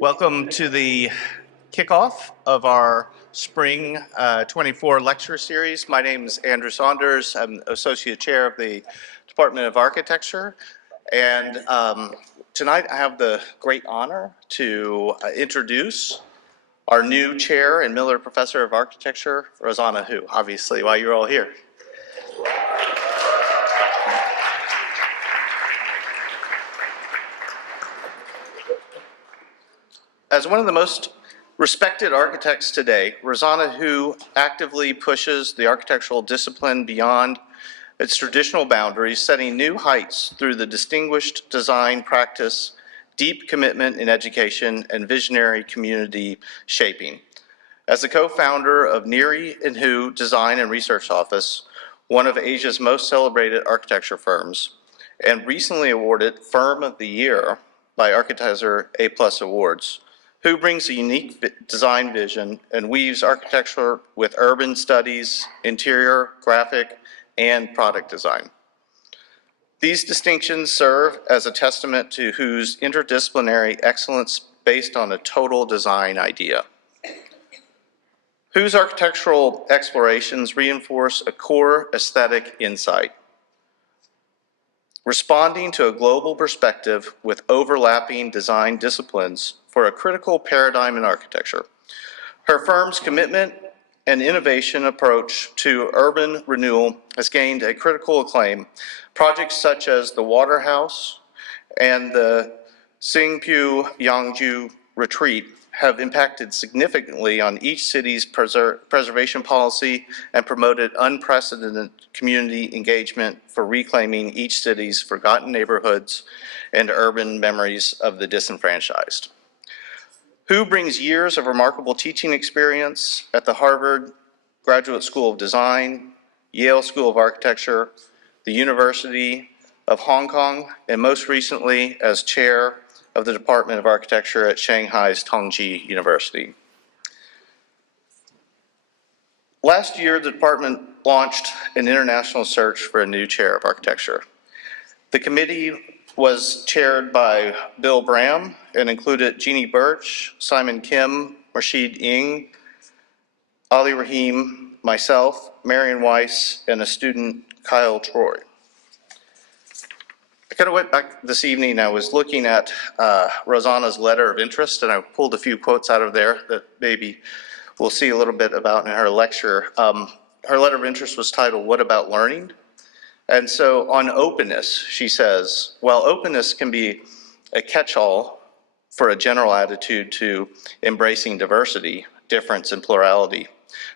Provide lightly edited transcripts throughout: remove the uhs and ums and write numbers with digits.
Welcome to the kickoff of our Spring 24 lecture series. My name is Andrew Saunders. I'm Associate Chair of the Department of Architecture. And tonight I have the great honor to introduce our new Chair and Miller Professor of Architecture, Rossana Hu, obviously, while you're all here. As one of the most respected architects today, Rossana Hu actively pushes the architectural discipline beyond its traditional boundaries, setting new heights through the distinguished design practice, deep commitment in education, and visionary community shaping. As the co-founder of Neri&Hu Research Office, one of Asia's most celebrated architecture firms, and recently awarded Firm of the Year by Architizer A+ Awards, Hu brings a unique design vision and weaves architecture with urban studies, interior, graphic, and product design. These distinctions serve as a testament to Hu's interdisciplinary excellence based on a total design idea. Hu's architectural explorations reinforce a core aesthetic insight, responding to a global perspective with overlapping design disciplines for a critical paradigm in architecture. Her firm's commitment and innovation approach to urban renewal has gained a critical acclaim. Projects such as the Waterhouse and the Singpyu Yangju Retreat have impacted significantly on each city's preservation policy and promoted unprecedented community engagement for reclaiming each city's forgotten neighborhoods and urban memories of the disenfranchised. Hu brings years of remarkable teaching experience at the Harvard Graduate School of Design, Yale School of Architecture, the University of Hong Kong, and most recently as chair of the Department of Architecture at Shanghai's Tongji University. Last year, the department launched an international search for a new chair of architecture. The committee was chaired by Bill Bram and included Jeannie Birch, Simon Kim, Rashid Ng, Ali Rahim, myself, Marion Weiss, and a student, Kyle Troy. I kind of went back this evening and I was looking at Rosanna's letter of interest, and I pulled a few quotes out of there that maybe we'll see a little bit about in her lecture. Her letter of interest was titled, "What About Learning?" And so on openness, she says, while openness can be a catch-all for a general attitude to embracing diversity, difference, and plurality,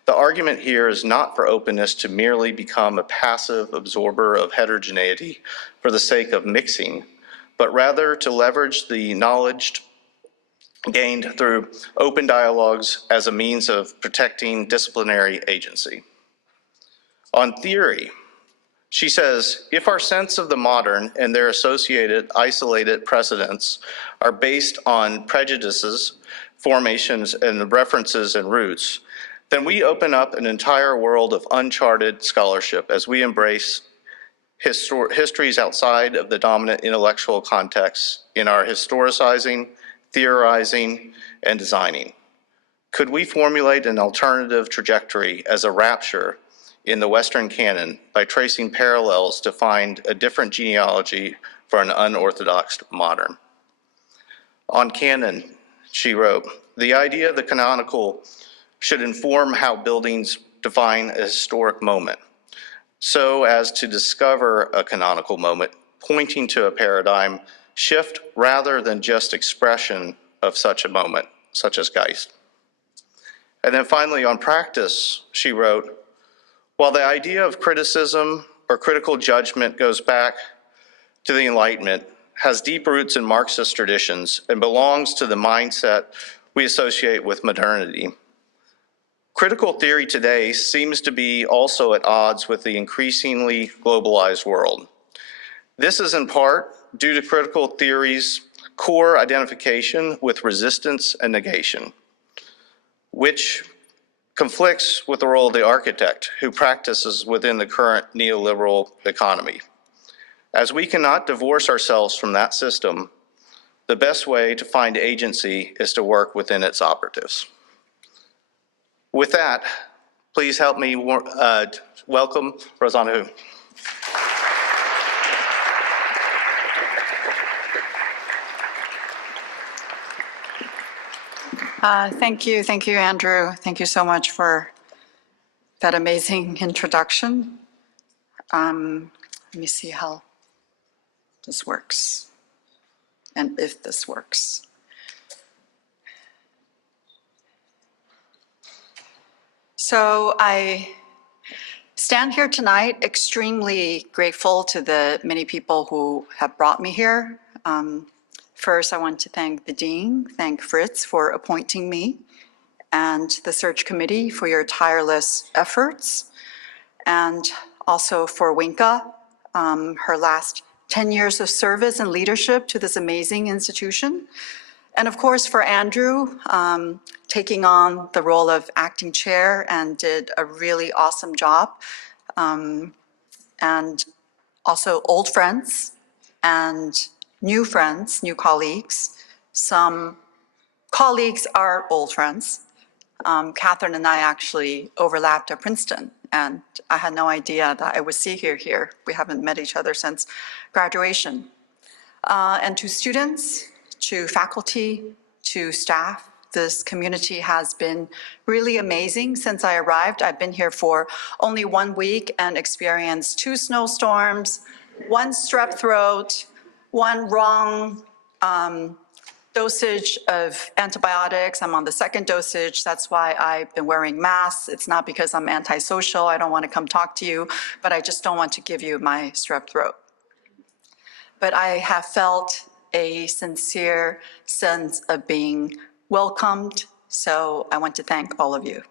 the argument here is not for openness to merely become a passive absorber of heterogeneity for the sake of mixing, but rather to leverage the knowledge gained through open dialogues as a means of protecting disciplinary agency. On theory, she says, if our sense of the modern and their associated isolated precedents are based on prejudices, formations, and references and roots, then we open up an entire world of uncharted scholarship as we embrace histories outside of the dominant intellectual context in our historicizing, theorizing, and designing. Could we formulate an alternative trajectory as a rapture in the Western canon by tracing parallels to find a different genealogy for an unorthodox modern? On canon, she wrote, the idea of the canonical should inform how buildings define a historic moment, so as to discover a canonical moment, pointing to a paradigm shift rather than just expression of such a moment, such as Geist. And then finally, on practice, she wrote, while the idea of criticism or critical judgment goes back to the Enlightenment, has deep roots in Marxist traditions, and belongs to the mindset we associate with modernity, critical theory today seems to be also at odds with the increasingly globalized world. This is in part due to critical theory's core identification with resistance and negation, which conflicts with the role of the architect who practices within the current neoliberal economy. As we cannot divorce ourselves from that system, the best way to find agency is to work within its operatives. With that, please help me welcome Rossana Hu. Thank you, Andrew. Thank you so much for that amazing introduction. Let me see how this works, and if this works. So I stand here tonight extremely grateful to the many people who have brought me here. First, I want to thank the Dean, thank Fritz for appointing me, and the search committee for your tireless efforts, and also for Winka, her last 10 years of service and leadership to this amazing institution. And of course, for Andrew, taking on the role of acting chair and did a really awesome job. And also old friends and new friends, new colleagues. Some colleagues are old friends. Catherine and I actually overlapped at Princeton, and I had no idea that I would see her here. We haven't met each other since graduation. And to students, to faculty, to staff, this community has been really amazing since I arrived. I've been here for only 1 week and experienced 2 snowstorms, 1 strep throat, 1 wrong dosage of antibiotics. I'm on the 2nd dosage. That's why I've been wearing masks. It's not because I'm antisocial. I don't want to come talk to you, but I just don't want to give you my strep throat. But I have felt a sincere sense of being welcomed, so I want to thank all of you.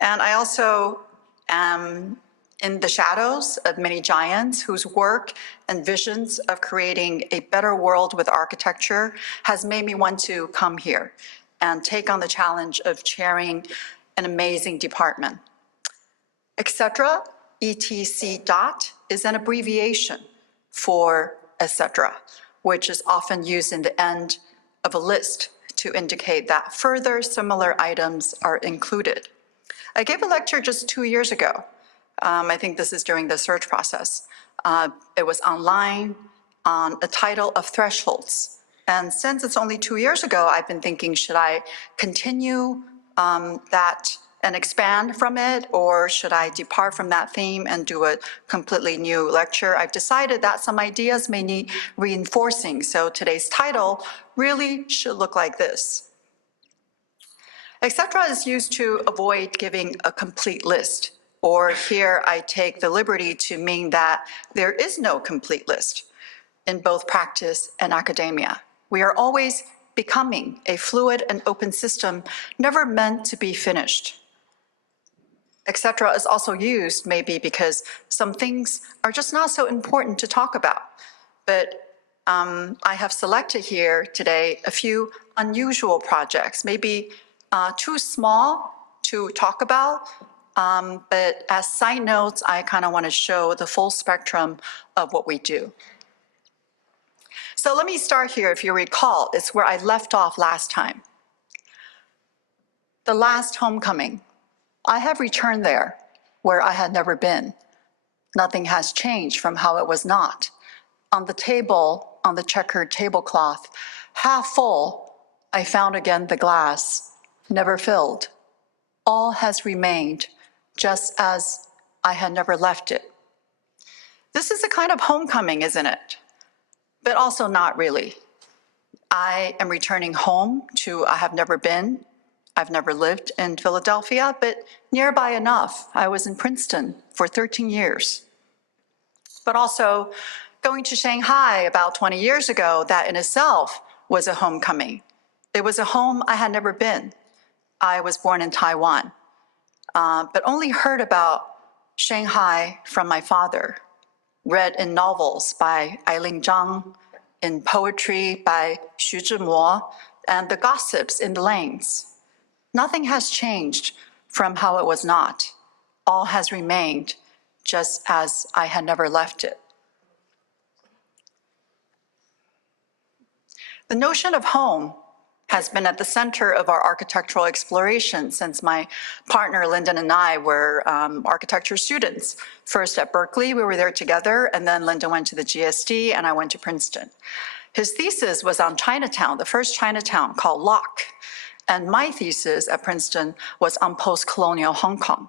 And I also am in the shadows of many giants whose work and visions of creating a better world with architecture has made me want to come here and take on the challenge of chairing an amazing department. Etc., ETC dot is an abbreviation for etc., which is often used in the end of a list to indicate that further similar items are included. I gave a lecture just 2 years ago. I think this is during the search process. It was online on a title of thresholds. And since it's only 2 years ago, I've been thinking, should I continue that and expand from it, or should I depart from that theme and do a completely new lecture? I've decided that some ideas may need reinforcing, so today's title really should look like this. Etc. is used to avoid giving a complete list, or here I take the liberty to mean that there is no complete list in both practice and academia. We are always becoming a fluid and open system, never meant to be finished. Etc. is also used maybe because some things are just not so important to talk about. But I have selected here today a few unusual projects, maybe too small to talk about, but as side notes, I kind of want to show the full spectrum of what we do. So let me start here. If you recall, it's where I left off last time. The last homecoming. I have returned there where I had never been. Nothing has changed from how it was not. On the table, on the checkered tablecloth, half full, I found again the glass, never filled. All has remained just as I had never left it. This is a kind of homecoming, isn't it? But also not really. I am returning home to I have never been. I've never lived in Philadelphia, but nearby enough. I was in Princeton for 13 years. But also going to Shanghai about 20 years ago, that in itself was a homecoming. It was a home I had never been. I was born in Taiwan, but only heard about Shanghai from my father, read in novels by Eileen Zhang, in poetry by Xu Zhimo, and the gossips in the lanes. Nothing has changed from how it was not. All has remained just as I had never left it. The notion of home has been at the center of our architectural exploration since my partner Lyndon and I were architecture students. First at Berkeley, we were there together, and then Lyndon went to the GSD and I went to Princeton. His thesis was on Chinatown, the first Chinatown called Lock, and my thesis at Princeton was on post-colonial Hong Kong.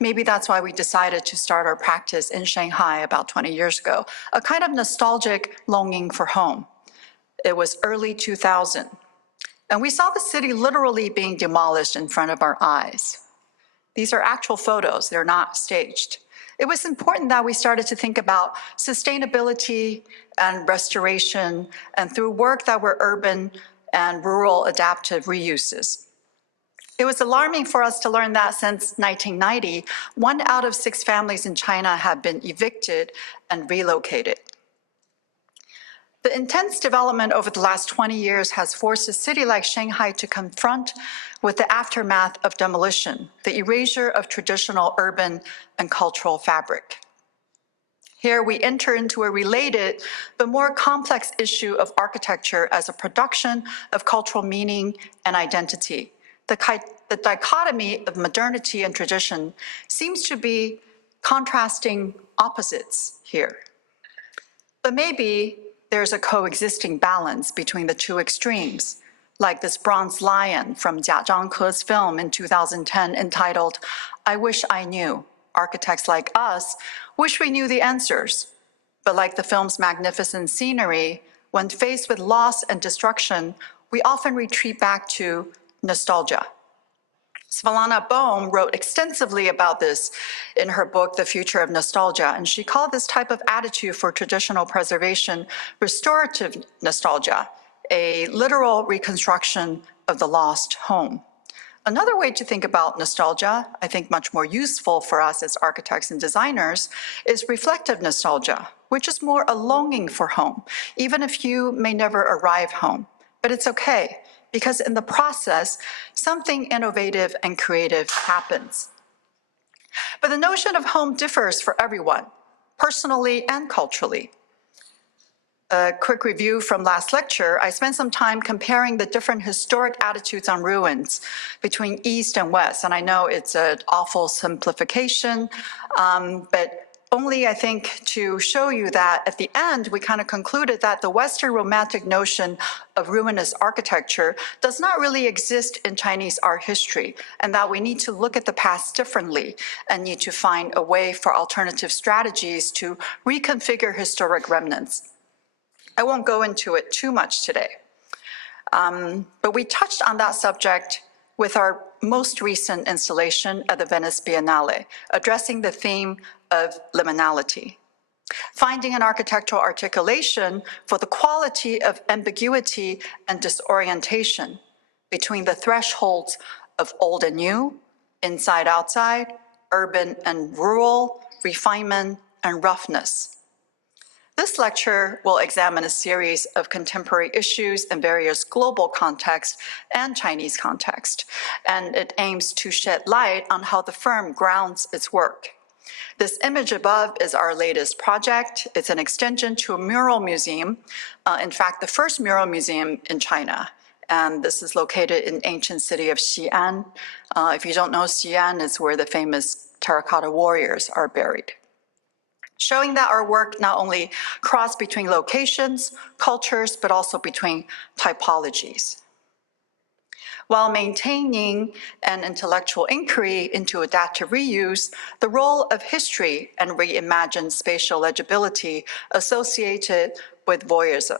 Maybe that's why we decided to start our practice in Shanghai about 20 years ago, a kind of nostalgic longing for home. It was early 2000. And we saw the city literally being demolished in front of our eyes. These are actual photos, they're not staged. It was important that we started to think about sustainability and restoration, and through work that were urban and rural adaptive reuses. It was alarming for us to learn that since 1990, 1 out of 6 families in China have been evicted and relocated. The intense development over the last 20 years has forced a city like Shanghai to confront with the aftermath of demolition, the erasure of traditional urban and cultural fabric. Here we enter into a related but more complex issue of architecture as a production of cultural meaning and identity. The dichotomy of modernity and tradition seems to be contrasting opposites here. But maybe there's a coexisting balance between the two extremes, like this bronze lion from Jia Zhangke's film in 2010 entitled, "I Wish I Knew." Architects like us wish we knew the answers, but like the film's magnificent scenery, when faced with loss and destruction, we often retreat back to nostalgia. Svalana Bohm wrote extensively about this in her book, The Future of Nostalgia, and she called this type of attitude for traditional preservation restorative nostalgia, a literal reconstruction of the lost home. Another way to think about nostalgia, I think much more useful for us as architects and designers, is reflective nostalgia, which is more a longing for home, even if you may never arrive home. But it's okay, because in the process, something innovative and creative happens. But the notion of home differs for everyone, personally and culturally. A quick review from last lecture, I spent some time comparing the different historic attitudes on ruins between East and West, and I know it's an awful simplification, but only, I think, to show you that at the end, we kind of concluded that the Western romantic notion of ruinous architecture does not really exist in Chinese art history, and that we need to look at the past differently and need to find a way for alternative strategies to reconfigure historic remnants. I won't go into it too much today, but we touched on that subject with our most recent installation at the Venice Biennale, addressing the theme of liminality, finding an architectural articulation for the quality of ambiguity and disorientation between the thresholds of old and new, inside, outside, urban and rural, refinement and roughness. This lecture will examine a series of contemporary issues in various global contexts and Chinese context, and it aims to shed light on how the firm grounds its work. This image above is our latest project. It's an extension to a mural museum, in fact, the first mural museum in China. And this is located in ancient city of Xi'an. If you don't know, Xi'an is where the famous terracotta warriors are buried. Showing that our work not only crossed between locations, cultures, but also between typologies. While maintaining an intellectual inquiry into adaptive reuse, the role of history and reimagined spatial legibility associated with voyeurism.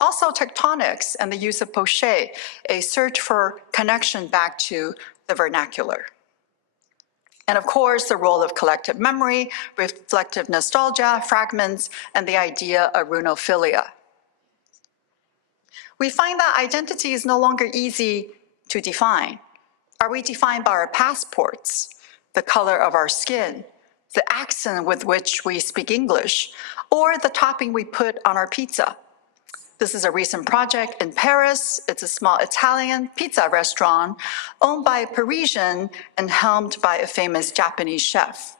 Also tectonics and the use of poche, a search for connection back to the vernacular. And of course, the role of collective memory, reflective nostalgia, fragments, and the idea of runophilia. We find that identity is no longer easy to define. Are we defined by our passports, the color of our skin, the accent with which we speak English, or the topping we put on our pizza? This is a recent project in Paris. It's a small Italian pizza restaurant owned by a Parisian and helmed by a famous Japanese chef.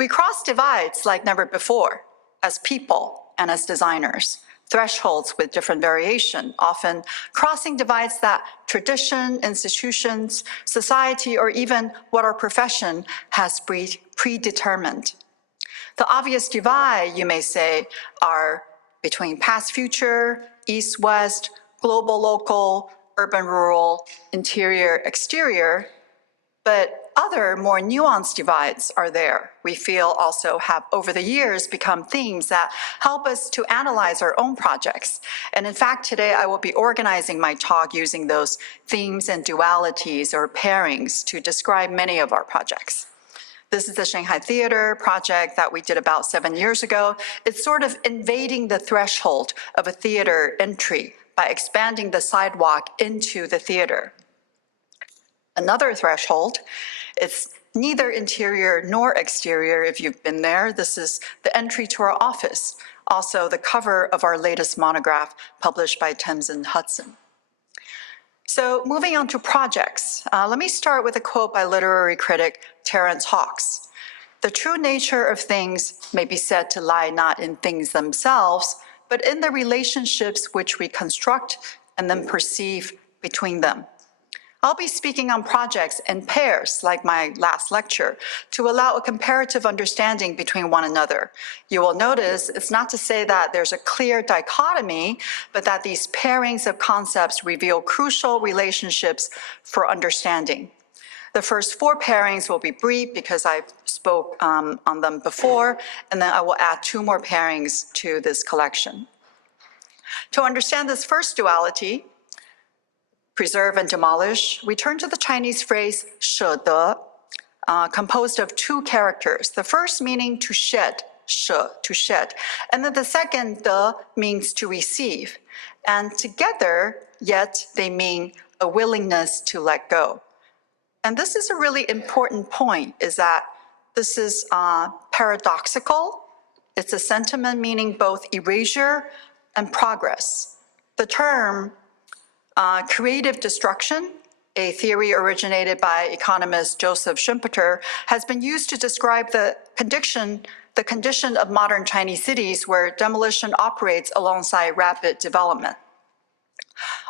We cross divides like never before as people and as designers. thresholds with different variation, often crossing divides that tradition, institutions, society, or even what our profession has predetermined. The obvious divide, you may say, are between past-future, east-west, global-local, urban-rural, interior-exterior, but other more nuanced divides are there. We feel also have over the years become themes that help us to analyze our own projects. And in fact, today I will be organizing my talk using those themes and dualities or pairings to describe many of our projects. This is the Shanghai Theater project that we did about 7 years ago. It's sort of invading the threshold of a theater entry by expanding the sidewalk into the theater. Another threshold, it's neither interior nor exterior if you've been there. This is the entry to our office, also the cover of our latest monograph published by Thames and Hudson. So moving on to projects, let me start with a quote by literary critic Terence Hawkes. The true nature of things may be said to lie not in things themselves, but in the relationships which we construct and then perceive between them. I'll be speaking on projects in pairs, like my last lecture, to allow a comparative understanding between one another. You will notice it's not to say that there's a clear dichotomy, but that these pairings of concepts reveal crucial relationships for understanding. The first 4 pairings will be brief because I spoke on them before, and then I will add 2 more pairings to this collection. To understand this first duality, preserve and demolish, we turn to the Chinese phrase 舍得, composed of 2 characters. The first meaning to shed, 舍, to shed, and then the second, 得, means to receive. And together, yet they mean a willingness to let go. And this is a really important point, is that this is paradoxical. It's a sentiment meaning both erasure and progress. The term creative destruction, a theory originated by economist Joseph Schumpeter, has been used to describe the condition of modern Chinese cities where demolition operates alongside rapid development.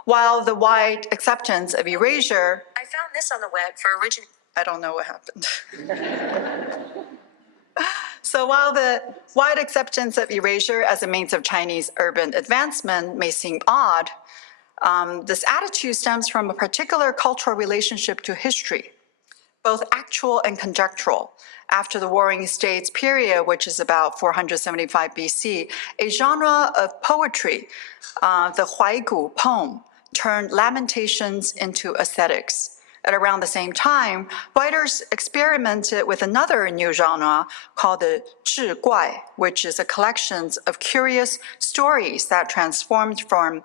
While the wide acceptance of erasure— I found this on the web for original— I don't know what happened. So while the wide acceptance of erasure as a means of Chinese urban advancement may seem odd, this attitude stems from a particular cultural relationship to history, both actual and conjectural. After the Warring States period, which is about 475 BC, a genre of poetry, the Huaigu poem, turned lamentations into aesthetics. At around the same time, writers experimented with another new genre called the Zhi Guai, which is a collection of curious stories that transformed from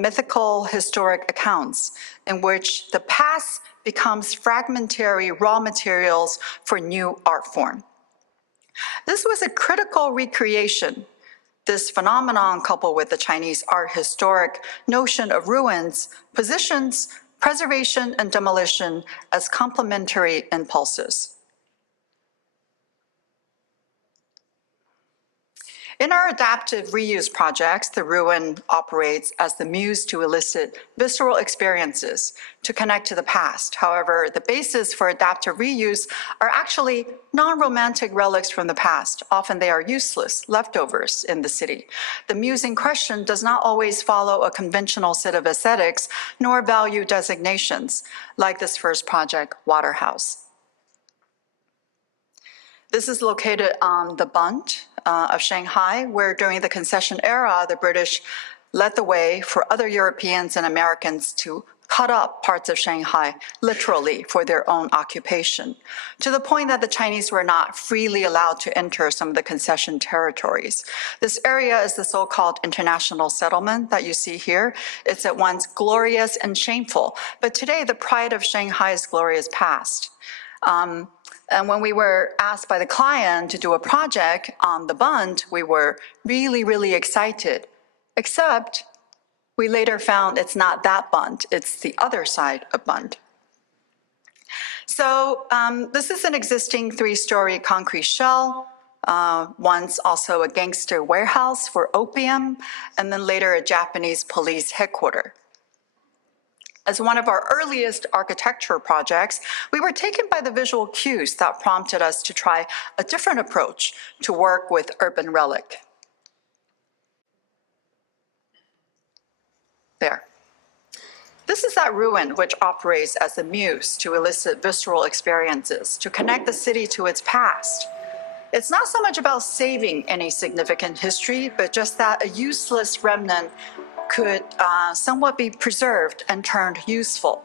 mythical historic accounts, in which the past becomes fragmentary raw materials for new art form. This was a critical recreation. This phenomenon, coupled with the Chinese art historic notion of ruins, positions preservation and demolition as complementary impulses. In our adaptive reuse projects, the ruin operates as the muse to elicit visceral experiences, to connect to the past. However, the basis for adaptive reuse are actually non-romantic relics from the past. Often they are useless, leftovers in the city. The muse in question does not always follow a conventional set of aesthetics, nor value designations, like this first project, Waterhouse. This is located on the Bund of Shanghai, where during the concession era, the British led the way for other Europeans and Americans to cut up parts of Shanghai, literally, for their own occupation, to the point that the Chinese were not freely allowed to enter some of the concession territories. This area is the so-called international settlement that you see here. It's at once glorious and shameful, but today the pride of Shanghai's glorious past. And when we were asked by the client to do a project on the Bund, we were really, really excited, except we later found it's not that Bund, it's the other side of Bund. So this is an existing 3-story concrete shell once also a gangster warehouse for opium, and then later a Japanese police headquarters. As one of our earliest architecture projects, we were taken by the visual cues that prompted us to try a different approach to work with urban relic. There. This is that ruin which operates as a muse to elicit visceral experiences, to connect the city to its past. It's not so much about saving any significant history, but just that a useless remnant could somewhat be preserved and turned useful.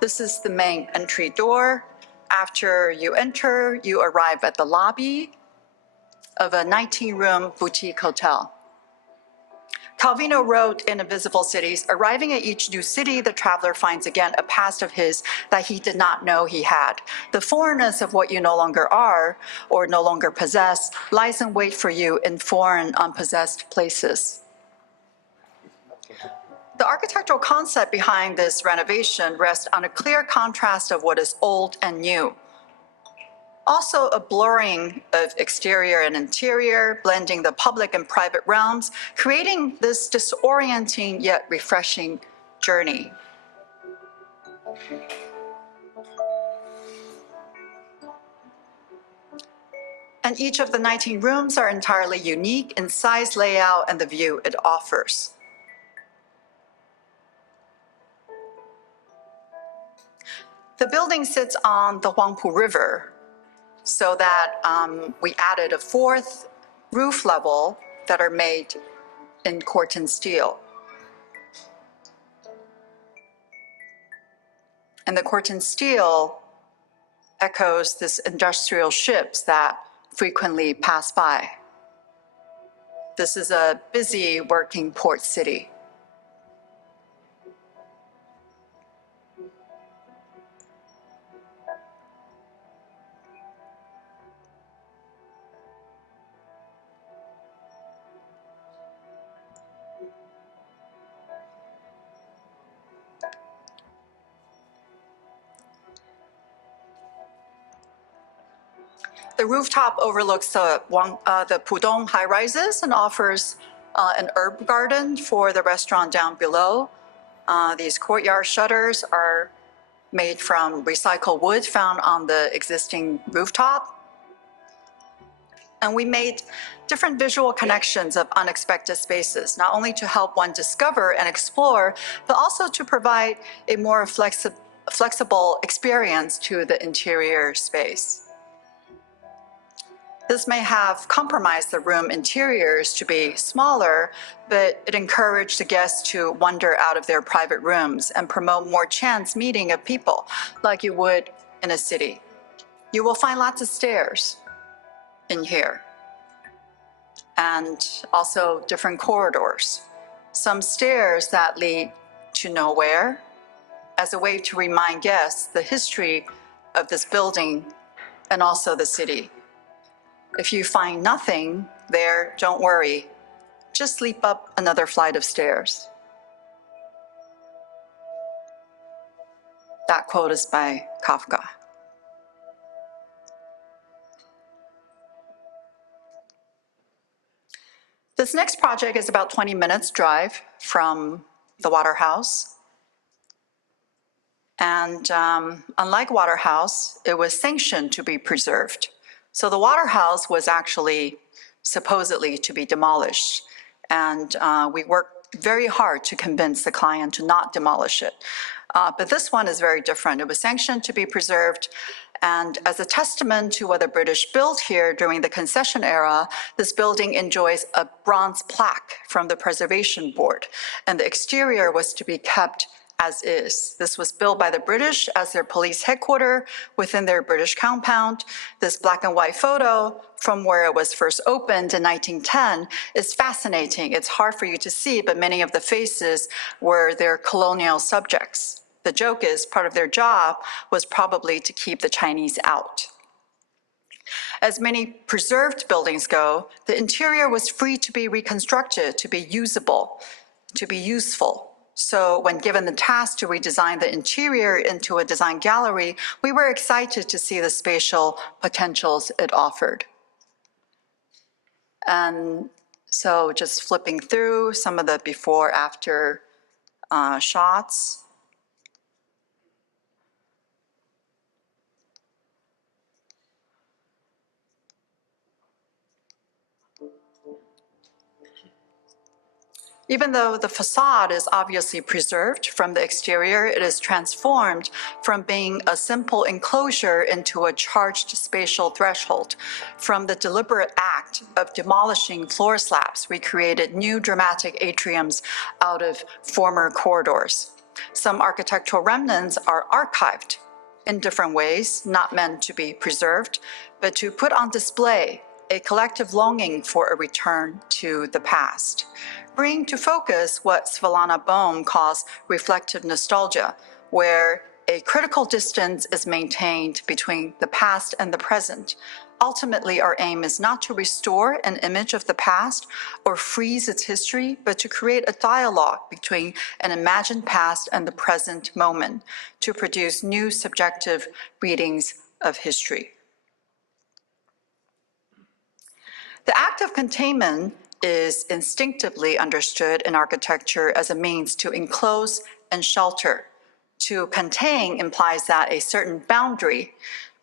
This is the main entry door. After you enter, you arrive at the lobby of a 19-room boutique hotel. Calvino wrote in Invisible Cities, arriving at each new city, the traveler finds again a past of his that he did not know he had. The foreignness of what you no longer are or no longer possess lies in wait for you in foreign, unpossessed places. The architectural concept behind this renovation rests on a clear contrast of what is old and new. Also a blurring of exterior and interior, blending the public and private realms, creating this disorienting yet refreshing journey. And each of the 19 rooms are entirely unique in size, layout, and the view it offers. The building sits on the Huangpu River, so that we added a fourth roof level that are made in Corten steel. And the Corten steel echoes this industrial ships that frequently pass by. This is a busy working port city. The rooftop overlooks the Pudong high-rises and offers an herb garden for the restaurant down below. These courtyard shutters are made from recycled wood found on the existing rooftop. And we made different visual connections of unexpected spaces, not only to help one discover and explore, but also to provide a more flexible experience to the interior space. This may have compromised the room interiors to be smaller, but it encouraged the guests to wander out of their private rooms and promote more chance meeting of people, like you would in a city. You will find lots of stairs in here, and also different corridors. Some stairs that lead to nowhere, as a way to remind guests the history of this building and also the city. If you find nothing there, don't worry. Just leap up another flight of stairs. That quote is by Kafka. This next project is about 20 minutes drive from the Waterhouse. And unlike Waterhouse, it was sanctioned to be preserved. So the Waterhouse was actually supposedly to be demolished. And we worked very hard to convince the client to not demolish it. But this one is very different. It was sanctioned to be preserved. And as a testament to what the British built here during the concession era, this building enjoys a bronze plaque from the Preservation Board. And the exterior was to be kept as is. This was built by the British as their police headquarters within their British compound. This black and white photo from where it was first opened in 1910 is fascinating. It's hard for you to see, but many of the faces were their colonial subjects. The joke is part of their job was probably to keep the Chinese out. As many preserved buildings go, the interior was free to be reconstructed, to be usable, to be useful. So when given the task to redesign the interior into a design gallery, we were excited to see the spatial potentials it offered. And so just flipping through some of the before-after shots. Even though the facade is obviously preserved from the exterior, it is transformed from being a simple enclosure into a charged spatial threshold. From the deliberate act of demolishing floor slabs, we created new dramatic atriums out of former corridors. Some architectural remnants are archived in different ways, not meant to be preserved, but to put on display a collective longing for a return to the past. Bring to focus what Svalana Bohm calls reflective nostalgia, where a critical distance is maintained between the past and the present. Ultimately, our aim is not to restore an image of the past or freeze its history, but to create a dialogue between an imagined past and the present moment, to produce new subjective readings of history. The act of containment is instinctively understood in architecture as a means to enclose and shelter. To contain implies that a certain boundary,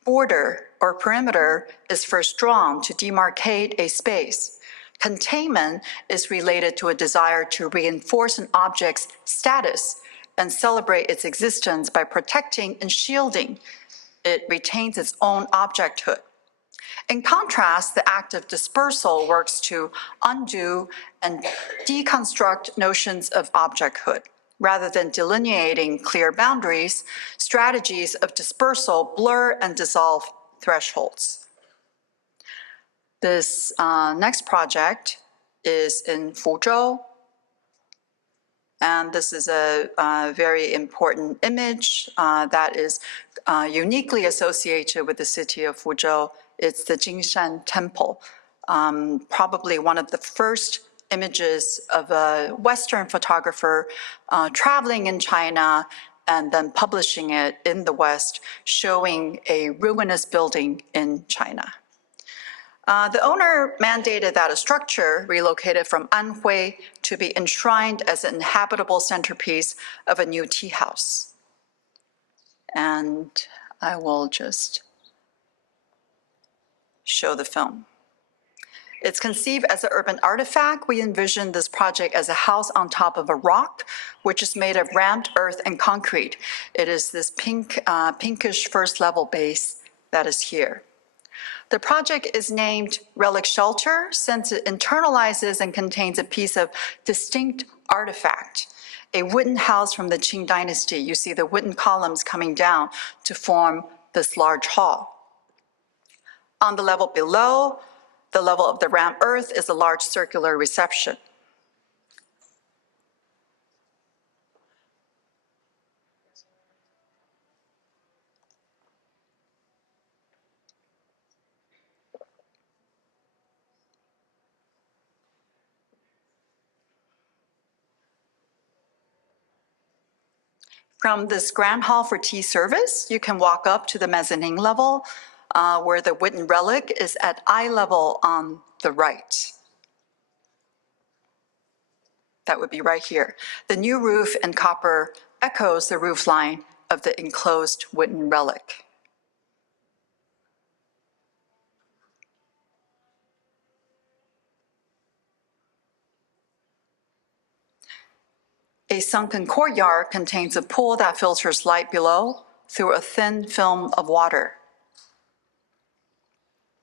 border, or perimeter is first drawn to demarcate a space. Containment is related to a desire to reinforce an object's status and celebrate its existence by protecting and shielding. It retains its own objecthood. In contrast, the act of dispersal works to undo and deconstruct notions of objecthood. Rather than delineating clear boundaries, strategies of dispersal blur and dissolve thresholds. This next project is in Fuzhou, and this is a very important image that is uniquely associated with the city of Fuzhou. It's the Jingshan Temple, probably one of the first images of a Western photographer traveling in China and then publishing it in the West, showing a ruinous building in China. The owner mandated that a structure relocated from Anhui to be enshrined as an inhabitable centerpiece of a new tea house. And I will just show the film. It's conceived as an urban artifact. We envision this project as a house on top of a rock, which is made of rammed earth and concrete. It is this pinkish first level base that is here. The project is named Relic Shelter since it internalizes and contains a piece of distinct artifact, a wooden house from the Qing dynasty. You see the wooden columns coming down to form this large hall. On the level below, the level of the rammed earth, is a large circular reception. From this grand hall for tea service, you can walk up to the mezzanine level where the wooden relic is at eye level on the right. That would be right here. The new roof in copper echoes the roof line of the enclosed wooden relic. A sunken courtyard contains a pool that filters light below through a thin film of water.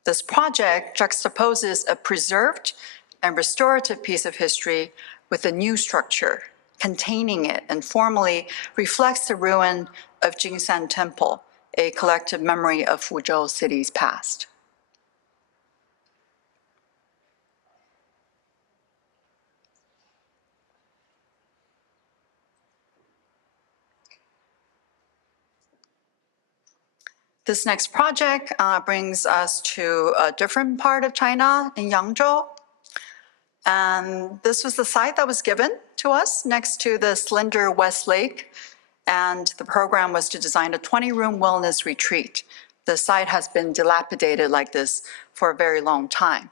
This project juxtaposes a preserved and restorative piece of history with a new structure containing it and formally reflects the ruin of Jingshan Temple, a collective memory of Fuzhou City's past. This next project brings us to a different part of China in Yangzhou. And this was the site that was given to us next to the slender West Lake. And the program was to design a 20-room wellness retreat The site has been dilapidated like this for a very long time.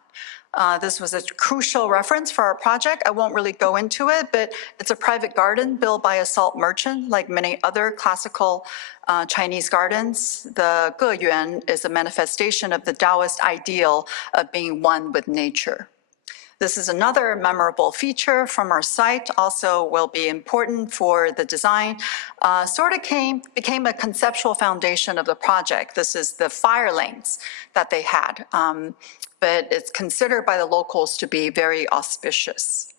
This was a crucial reference for our project. I won't really go into it, but it's a private garden built by a salt merchant, like many other classical Chinese gardens. The Geyuan is a manifestation of the Taoist ideal of being one with nature. This is another memorable feature from our site, also will be important for the design. Became a conceptual foundation of the project. This is the fire lanes that they had, but it's considered by the locals to be very auspicious.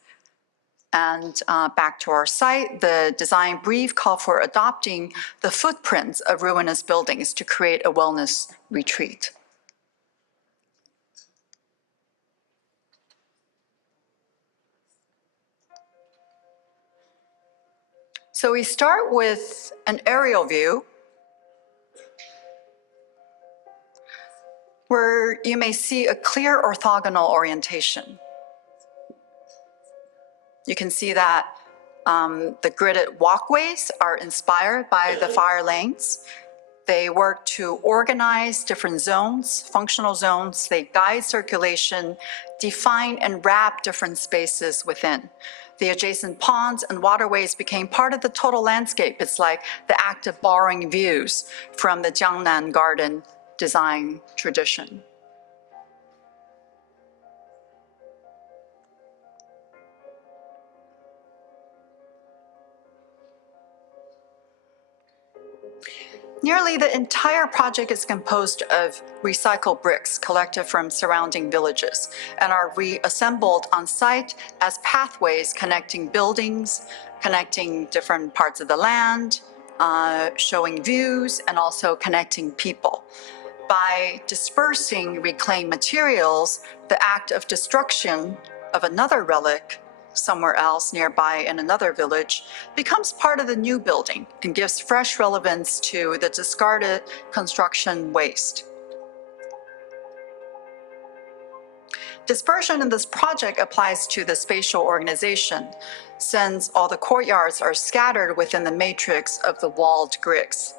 And back to our site, the design brief called for adopting the footprints of ruinous buildings to create a wellness retreat. So we start with an aerial view where you may see a clear orthogonal orientation. You can see that the gridded walkways are inspired by the fire lanes. They work to organize different zones, functional zones. They guide circulation, define and wrap different spaces within. The adjacent ponds and waterways became part of the total landscape. It's like the act of borrowing views from the Jiangnan garden design tradition. Nearly the entire project is composed of recycled bricks collected from surrounding villages and are reassembled on site as pathways connecting buildings, connecting different parts of the land, showing views, and also connecting people. By dispersing reclaimed materials, the act of destruction of another relic somewhere else nearby in another village becomes part of the new building and gives fresh relevance to the discarded construction waste. Dispersion in this project applies to the spatial organization, since all the courtyards are scattered within the matrix of the walled bricks.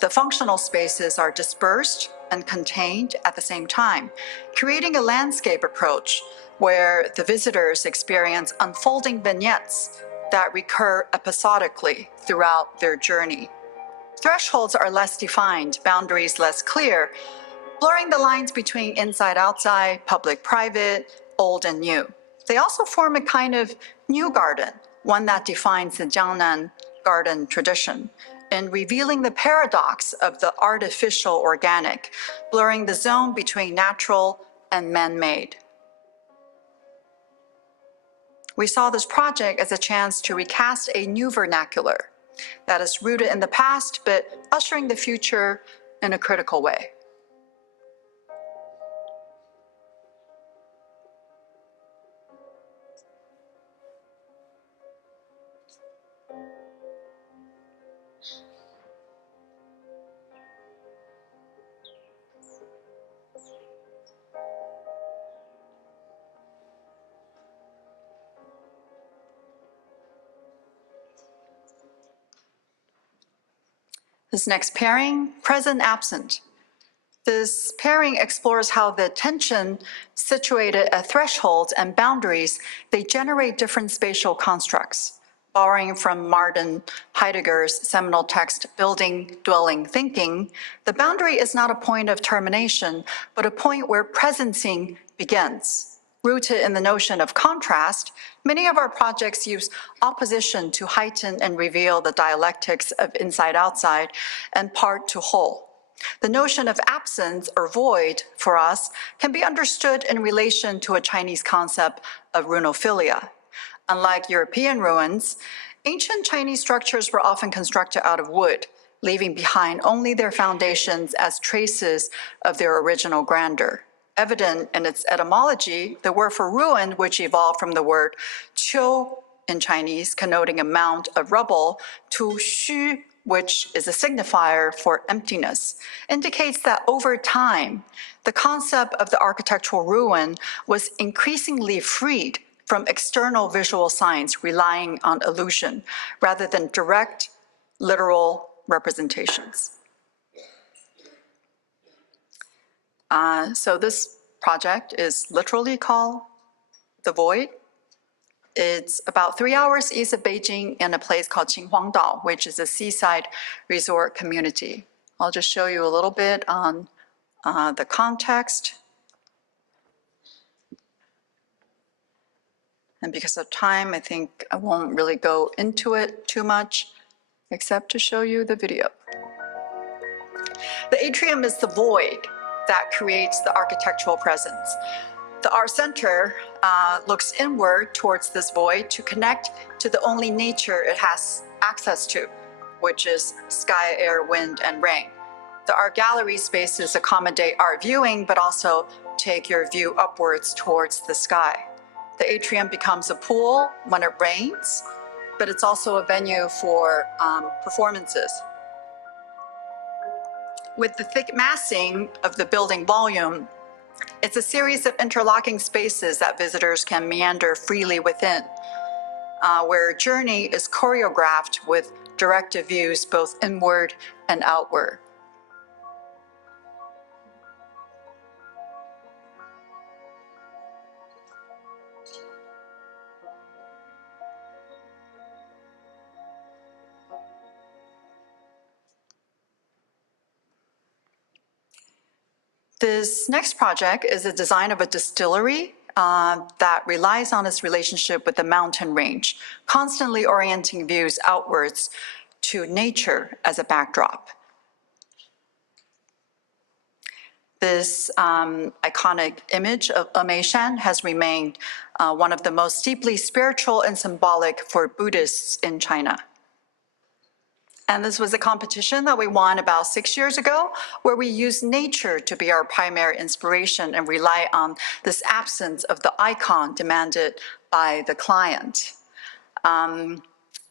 The functional spaces are dispersed and contained at the same time, creating a landscape approach where the visitors experience unfolding vignettes that recur episodically throughout their journey. Thresholds are less defined, boundaries less clear, blurring the lines between inside-outside, public-private, old and new. They also form a kind of new garden, one that defines the Jiangnan garden tradition, in revealing the paradox of the artificial organic, blurring the zone between natural and man-made. We saw this project as a chance to recast a new vernacular that is rooted in the past, but ushering the future in a critical way. This next pairing, present absent. This pairing explores how the tension situated at thresholds and boundaries, they generate different spatial constructs. Borrowing from Martin Heidegger's seminal text, Building, Dwelling, Thinking, the boundary is not a point of termination, but a point where presencing begins. Rooted in the notion of contrast, many of our projects use opposition to heighten and reveal the dialectics of inside-outside and part to whole. The notion of absence or void for us can be understood in relation to a Chinese concept of runophilia. Unlike European ruins, ancient Chinese structures were often constructed out of wood, leaving behind only their foundations as traces of their original grandeur. Evident in its etymology, the word for ruin, which evolved from the word qiu in Chinese, connoting a mound of rubble, to xu, which is a signifier for emptiness, indicates that over time, the concept of the architectural ruin was increasingly freed from external visual signs relying on illusion rather than direct, literal representations. So this project is literally called The Void. It's about 3 hours east of Beijing in a place called Qinhuangdao, which is a seaside resort community. I'll just show you a little bit on the context. And because of time, I think I won't really go into it too much, except to show you the video. The atrium is the void that creates the architectural presence. The art center looks inward towards this void to connect to the only nature it has access to, which is sky, air, wind, and rain. The art gallery spaces accommodate art viewing, but also take your view upwards towards the sky. The atrium becomes a pool when it rains, but it's also a venue for performances. With the thick massing of the building volume, it's a series of interlocking spaces that visitors can meander freely within, where journey is choreographed with directive views both inward and outward. This next project is a design of a distillery that relies on its relationship with the mountain range, constantly orienting views outwards to nature as a backdrop. This iconic image of Meishan has remained one of the most deeply spiritual and symbolic for Buddhists in China. And this was a competition that we won about 6 years ago, where we used nature to be our primary inspiration and rely on this absence of the icon demanded by the client.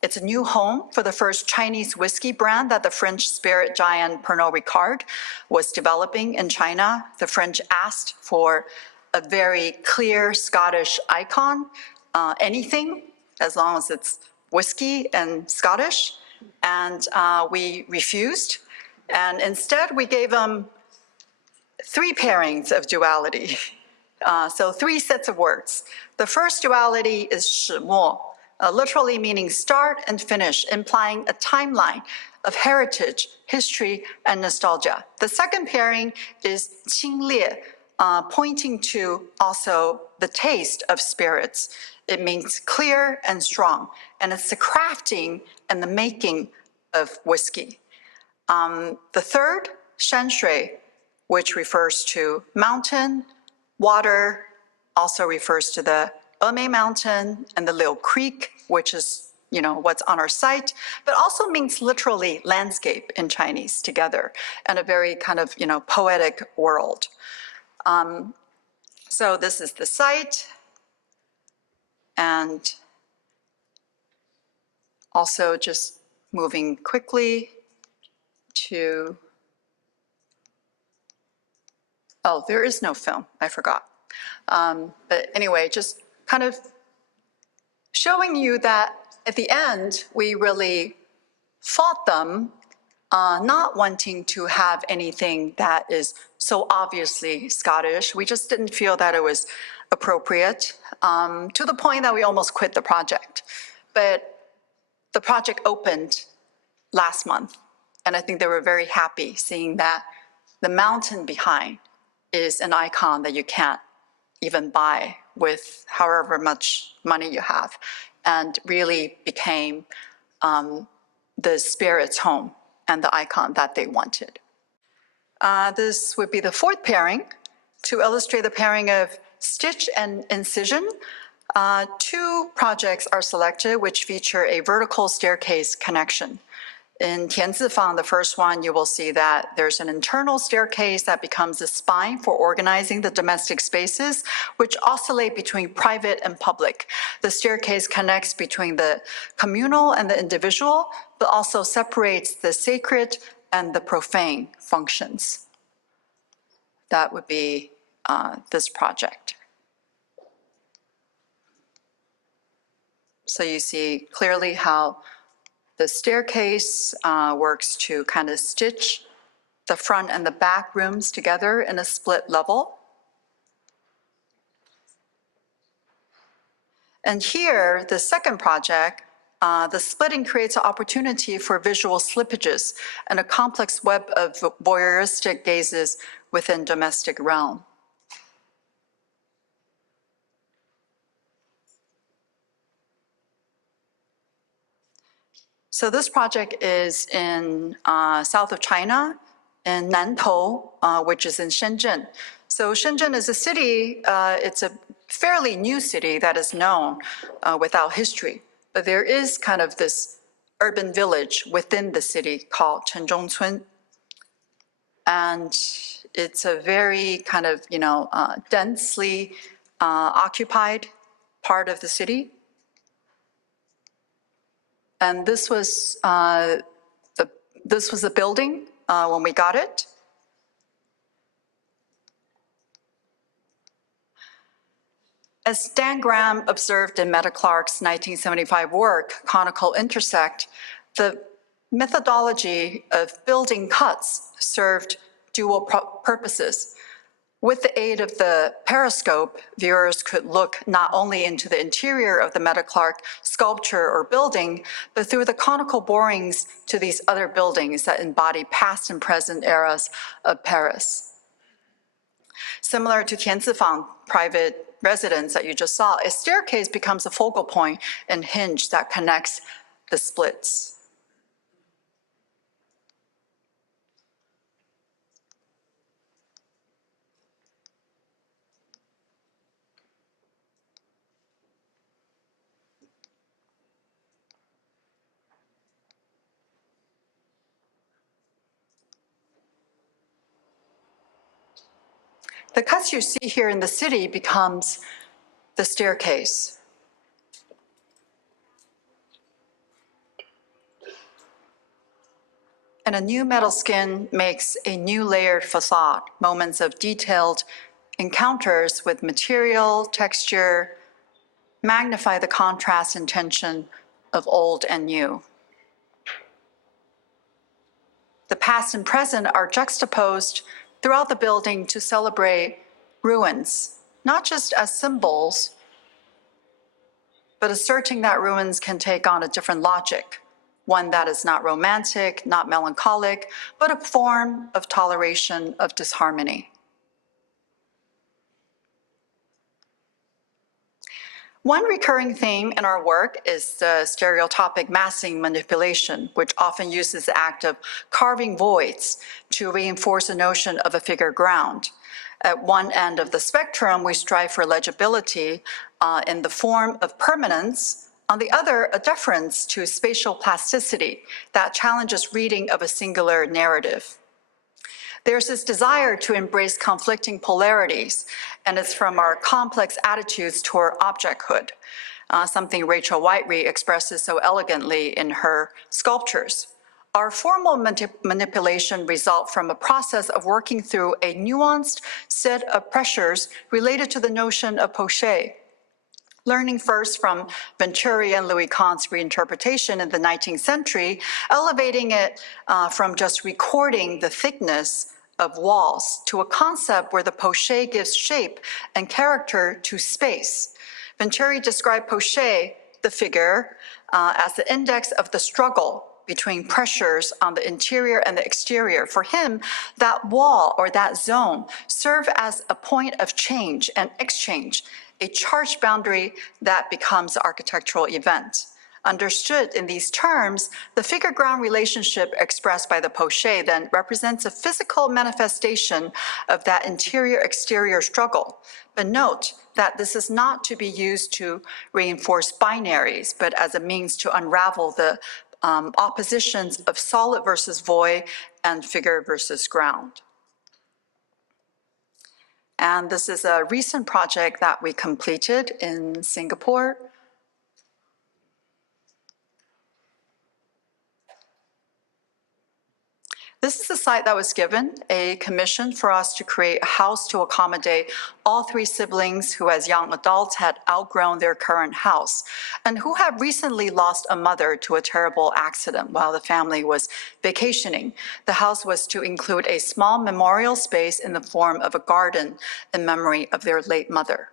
It's a new home for the first Chinese whiskey brand that the French spirit giant Pernod Ricard was developing in China. The French asked for a very clear Scottish icon, anything, as long as it's whiskey and Scottish. And we refused. And instead, we gave them 3 pairings of duality. So 3 sets of words. The first duality is 始末, literally meaning start and finish, implying a timeline of heritage, history, and nostalgia. The second pairing is 清冽, pointing to also the taste of spirits. It means clear and strong, and it's the crafting and the making of whiskey. The third, 山水, which refers to mountain, water, also refers to the Emei Mountain and the Liu Creek, which is, what's on our site, but also means literally landscape in Chinese together, and a very kind of, poetic world. So this is the site, and also just moving quickly to, oh, there is no film, I forgot. But anyway, just kind of showing you that at the end, we really fought them, not wanting to have anything that is so obviously Scottish. We just didn't feel that it was appropriate, to the point that we almost quit the project. But the project opened last month, and I think they were very happy seeing that the mountain behind is an icon that you can't even buy with however much money you have, and really became the spirit's home and the icon that they wanted. This would be the 4th pairing. To illustrate the pairing of stitch and incision, 2 projects are selected which feature a vertical staircase connection. In Tianzifang, the first one, you will see that there's an internal staircase that becomes a spine for organizing the domestic spaces, which oscillate between private and public. The staircase connects between the communal and the individual, but also separates the sacred and the profane functions. That would be this project. So you see clearly how the staircase works to kind of stitch the front and the back rooms together in a split level. And here, the second project, the splitting creates an opportunity for visual slippages and a complex web of voyeuristic gazes within domestic realm. So this project is in south of China, in Nantou, which is in Shenzhen. So Shenzhen is a city, it's a fairly new city that is known without history. But there is kind of this urban village within the city called Chenzhongcun. And it's a very kind of, densely occupied part of the city. And this was a building when we got it. As Dan Graham observed in Meta Clark's 1975 work, Conical Intersect, the methodology of building cuts served dual purposes. With the aid of the periscope, viewers could look not only into the interior of the Meta Clark sculpture or building, but through the conical borings to these other buildings that embody past and present eras of Paris. Similar to Tianzifang private residence that you just saw, a staircase becomes a focal point and hinge that connects the splits. The cuts you see here in the city becomes the staircase. And a new metal skin makes a new layered facade, moments of detailed encounters with material, texture, magnify the contrast and tension of old and new. The past and present are juxtaposed throughout the building to celebrate ruins, not just as symbols, but asserting that ruins can take on a different logic, one that is not romantic, not melancholic, but a form of toleration of disharmony. One recurring theme in our work is the stereotopic massing manipulation, which often uses the act of carving voids to reinforce a notion of a figure ground. At one end of the spectrum, we strive for legibility in the form of permanence. On the other, a deference to spatial plasticity that challenges reading of a singular narrative. There's this desire to embrace conflicting polarities, and it's from our complex attitudes toward objecthood, something Rachel Whitery expresses so elegantly in her sculptures. Our formal manipulation result from a process of working through a nuanced set of pressures related to the notion of poche. Learning first from Venturi and Louis Kahn's reinterpretation in the 19th century, elevating it from just recording the thickness of walls to a concept where the poche gives shape and character to space. Venturi described poche, the figure, as the index of the struggle between pressures on the interior and the exterior. For him, that wall or that zone served as a point of change and exchange, a charged boundary that becomes an architectural event. Understood in these terms, the figure-ground relationship expressed by the poche then represents a physical manifestation of that interior-exterior struggle. But note that this is not to be used to reinforce binaries, but as a means to unravel the oppositions of solid versus void and figure versus ground. And this is a recent project that we completed in Singapore. This is the site that was given a commission for us to create a house to accommodate all three siblings who, as young adults, had outgrown their current house and who had recently lost a mother to a terrible accident while the family was vacationing. The house was to include a small memorial space in the form of a garden in memory of their late mother.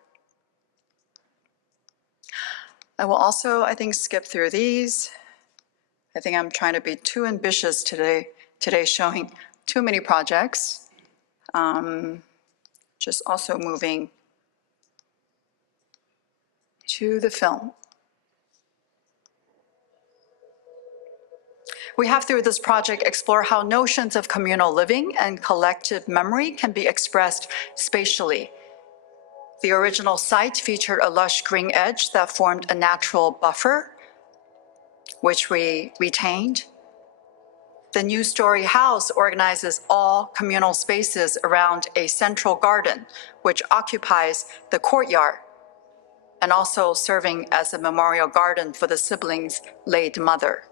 I will also, I think, skip through these. I think I'm trying to be too ambitious today showing too many projects. Just also moving to the film. We have, through this project, explored how notions of communal living and collective memory can be expressed spatially. The original site featured a lush green edge that formed a natural buffer, which we retained. The new story house organizes all communal spaces around a central garden, which occupies the courtyard and also serving as a memorial garden for the siblings' late mother.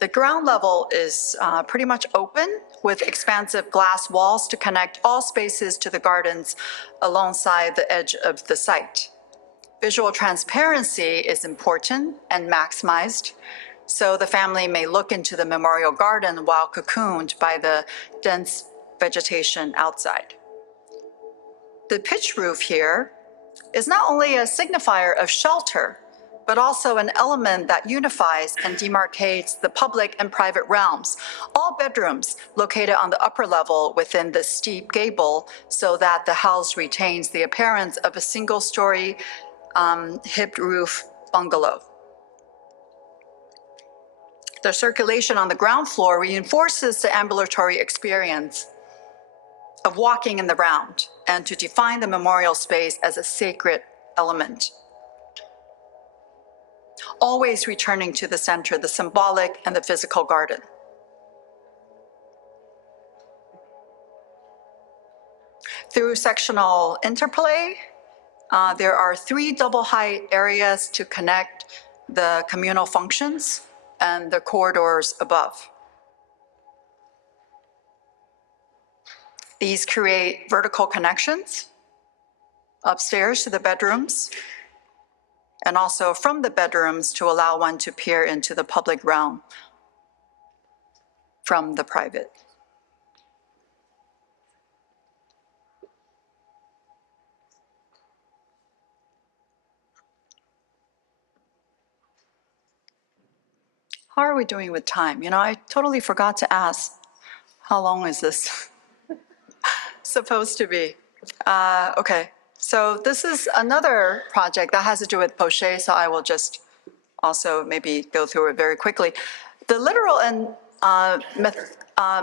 The ground level is pretty much open with expansive glass walls to connect all spaces to the gardens alongside the edge of the site. Visual transparency is important and maximized, so the family may look into the memorial garden while cocooned by the dense vegetation outside. The pitch roof here is not only a signifier of shelter, but also an element that unifies and demarcates the public and private realms. All bedrooms located on the upper level within the steep gable so that the house retains the appearance of a single-story hipped roof bungalow. The circulation on the ground floor reinforces the ambulatory experience of walking in the round and to define the memorial space as a sacred element. Always returning to the center, the symbolic and the physical garden. Through sectional interplay, there are 3 double height areas to connect the communal functions and the corridors above. These create vertical connections upstairs to the bedrooms, and also from the bedrooms to allow one to peer into the public realm from the private. How are we doing with time? You know, I totally forgot to ask, how long is this supposed to be? Okay, so this is another project that has to do with poche, so I will just also maybe go through it very quickly. The literal and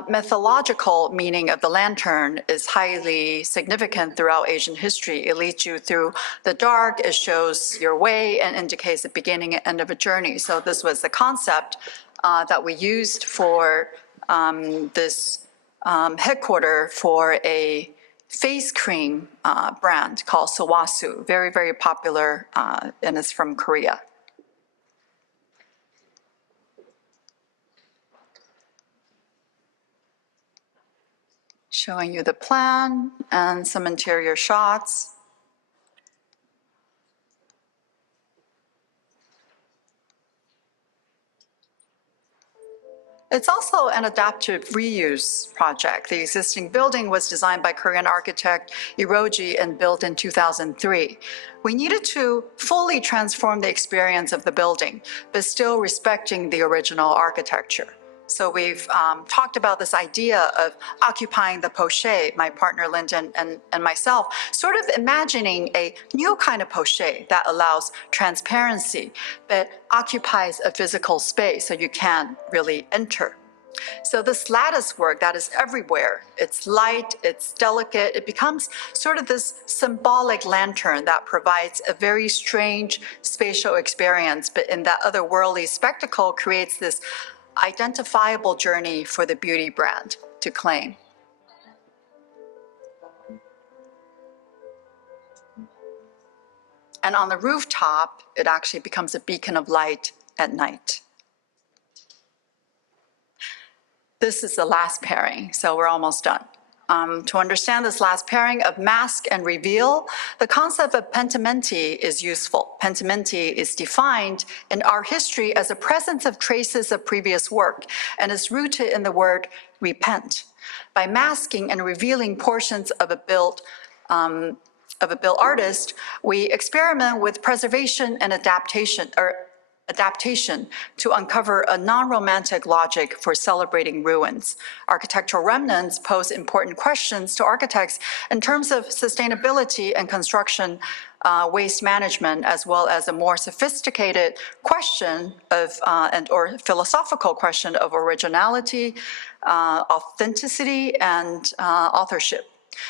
methodological meaning of the lantern is highly significant throughout Asian history. It leads you through the dark, it shows your way, and indicates the beginning and end of a journey. So this was the concept that we used for this headquarter for a face cream brand called Sawasu, very, very popular, and it's from Korea. Showing you the plan and some interior shots. It's also an adaptive reuse project. The existing building was designed by Korean architect Iroji and built in 2003. We needed to fully transform the experience of the building, but still respecting the original architecture. So we've talked about this idea of occupying the poche, my partner Lyndon and myself, sort of imagining a new kind of poche that allows transparency, but occupies a physical space so you can't really enter. So this lattice work that is everywhere, it's light, it's delicate, it becomes sort of this symbolic lantern that provides a very strange spatial experience, but in that otherworldly spectacle creates this identifiable journey for the beauty brand to claim. And on the rooftop, it actually becomes a beacon of light at night. This is the last pairing, so we're almost done. To understand this last pairing of mask and reveal, the concept of pentimenti is useful. Pentimenti is defined in art history as a presence of traces of previous work and is rooted in the word repent. By masking and revealing portions of a built artist, we experiment with preservation and adaptation to uncover a non-romantic logic for celebrating ruins. Architectural remnants pose important questions to architects in terms of sustainability and construction waste management, as well as a more sophisticated question of, or philosophical question of originality, authenticity, and authorship.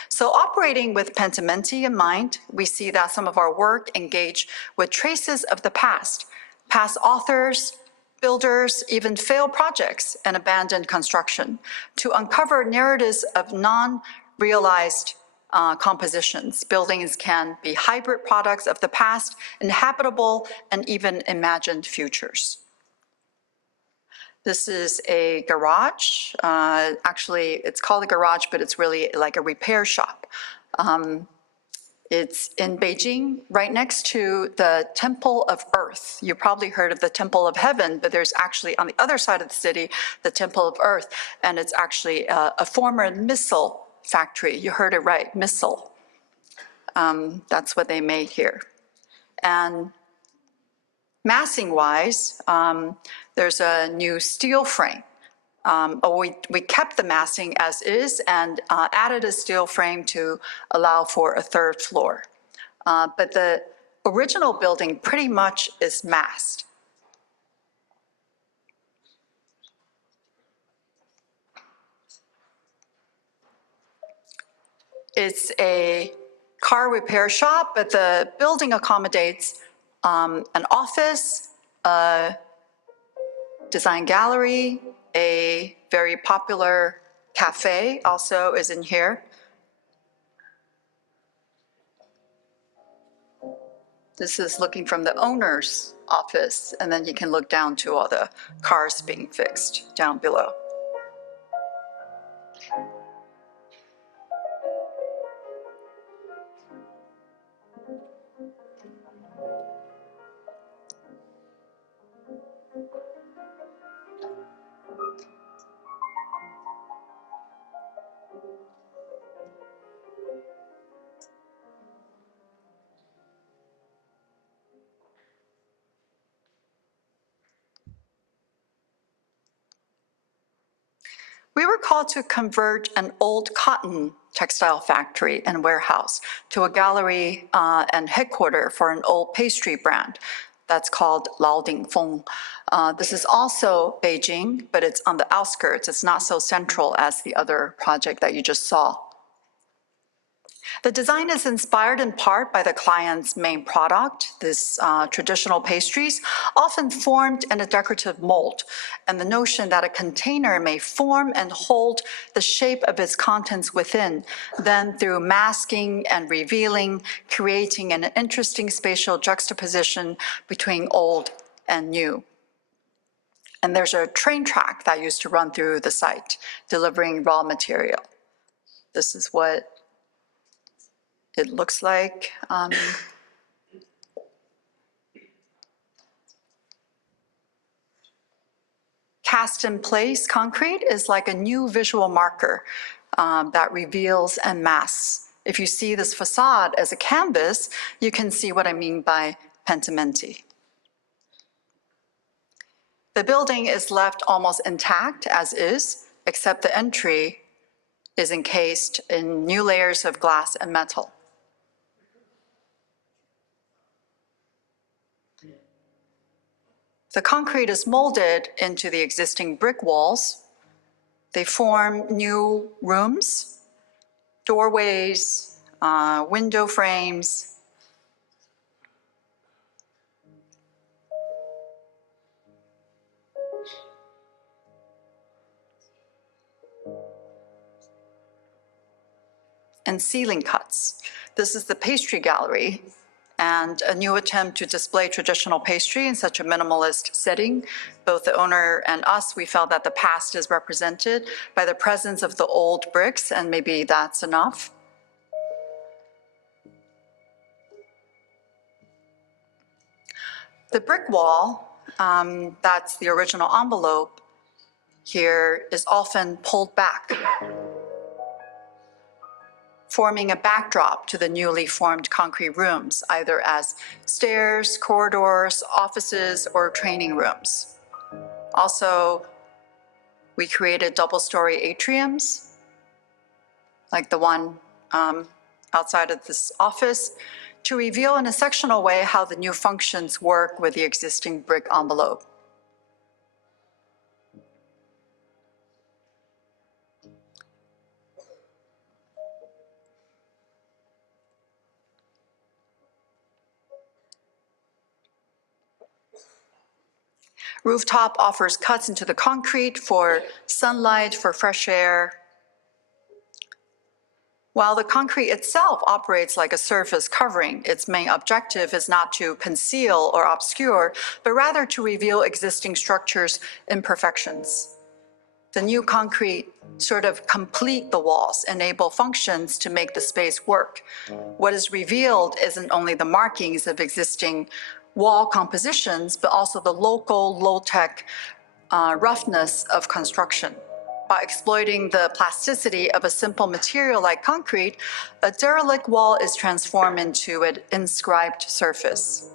So operating with pentimenti in mind, we see that some of our work engage with traces of the past authors, builders, even failed projects and abandoned construction to uncover narratives of non-realized compositions. Buildings can be hybrid products of the past, inhabitable, and even imagined futures. This is a garage. Actually, it's called a garage, but it's really like a repair shop. It's in Beijing, right next to the Temple of Earth. You probably heard of the Temple of Heaven, but there's actually on the other side of the city, the Temple of Earth, and it's actually a former missile factory. You heard it right, missile. That's what they made here. And massing-wise, there's a new steel frame. We kept the massing as is and added a steel frame to allow for a third floor. But the original building pretty much is massed. It's a car repair shop, but the building accommodates an office, a design gallery, a very popular cafe also is in here. This is looking from the owner's office, and then you can look down to all the cars being fixed down below. We were called to convert an old cotton textile factory and warehouse to a gallery and headquarters for an old pastry brand that's called Lao Ding Feng. This is also Beijing, but it's on the outskirts. It's not so central as the other project that you just saw. The design is inspired in part by the client's main product, this traditional pastries, often formed in a decorative mold, and the notion that a container may form and hold the shape of its contents within, then through masking and revealing, creating an interesting spatial juxtaposition between old and new. And there's a train track that used to run through the site, delivering raw material. This is what it looks like. Cast in place concrete is like a new visual marker that reveals and masks. If you see this facade as a canvas, you can see what I mean by pentimenti. The building is left almost intact as is, except the entry is encased in new layers of glass and metal. The concrete is molded into the existing brick walls. They form new rooms, doorways, window frames. And ceiling cuts. This is the pastry gallery, and a new attempt to display traditional pastry in such a minimalist setting. Both the owner and us, we felt that the past is represented by the presence of the old bricks, and maybe that's enough. The brick wall, that's the original envelope here, is often pulled back, forming a backdrop to the newly formed concrete rooms, either as stairs, corridors, offices, or training rooms. Also, we created double-story atriums, like the one outside of this office, to reveal in a sectional way how the new functions work with the existing brick envelope. Rooftop offers cuts into the concrete for sunlight, for fresh air, while the concrete itself operates like a surface covering. Its main objective is not to conceal or obscure, but rather to reveal existing structures' imperfections. The new concrete sort of complete the walls, enable functions to make the space work. What is revealed isn't only the markings of existing wall compositions, but also the local low-tech roughness of construction. By exploiting the plasticity of a simple material like concrete, a derelict wall is transformed into an inscribed surface.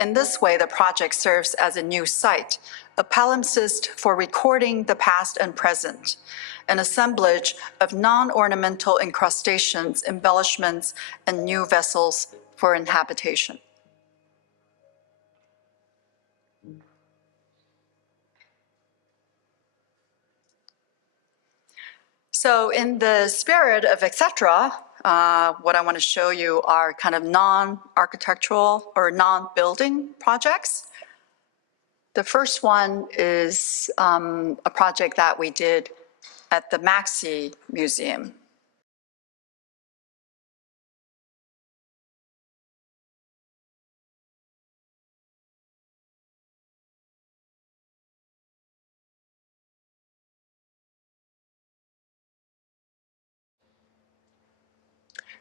In this way, the project serves as a new site, a palimpsest for recording the past and present, an assemblage of non-ornamental incrustations, embellishments, and new vessels for inhabitation. So in the spirit of etc., what I want to show you are kind of non-architectural or non-building projects. The first one is a project that we did at the Maxi Museum.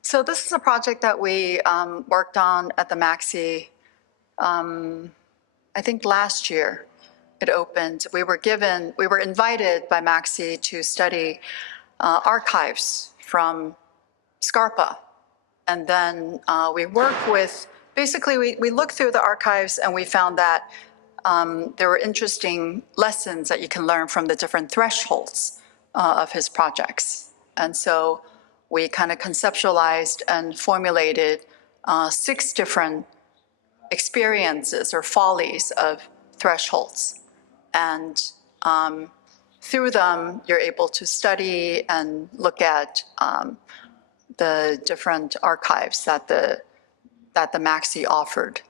So this is a project that we worked on at the Maxi, I think last year it opened. We were invited by Maxi to study archives from Scarpa. And then we work with, basically we looked through the archives and we found that there were interesting lessons that you can learn from the different thresholds of his projects. And so we kind of conceptualized and formulated 6 different experiences or follies of thresholds. And through them, you're able to study and look at the different archives that the Maxi offered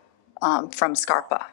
from Scarpa.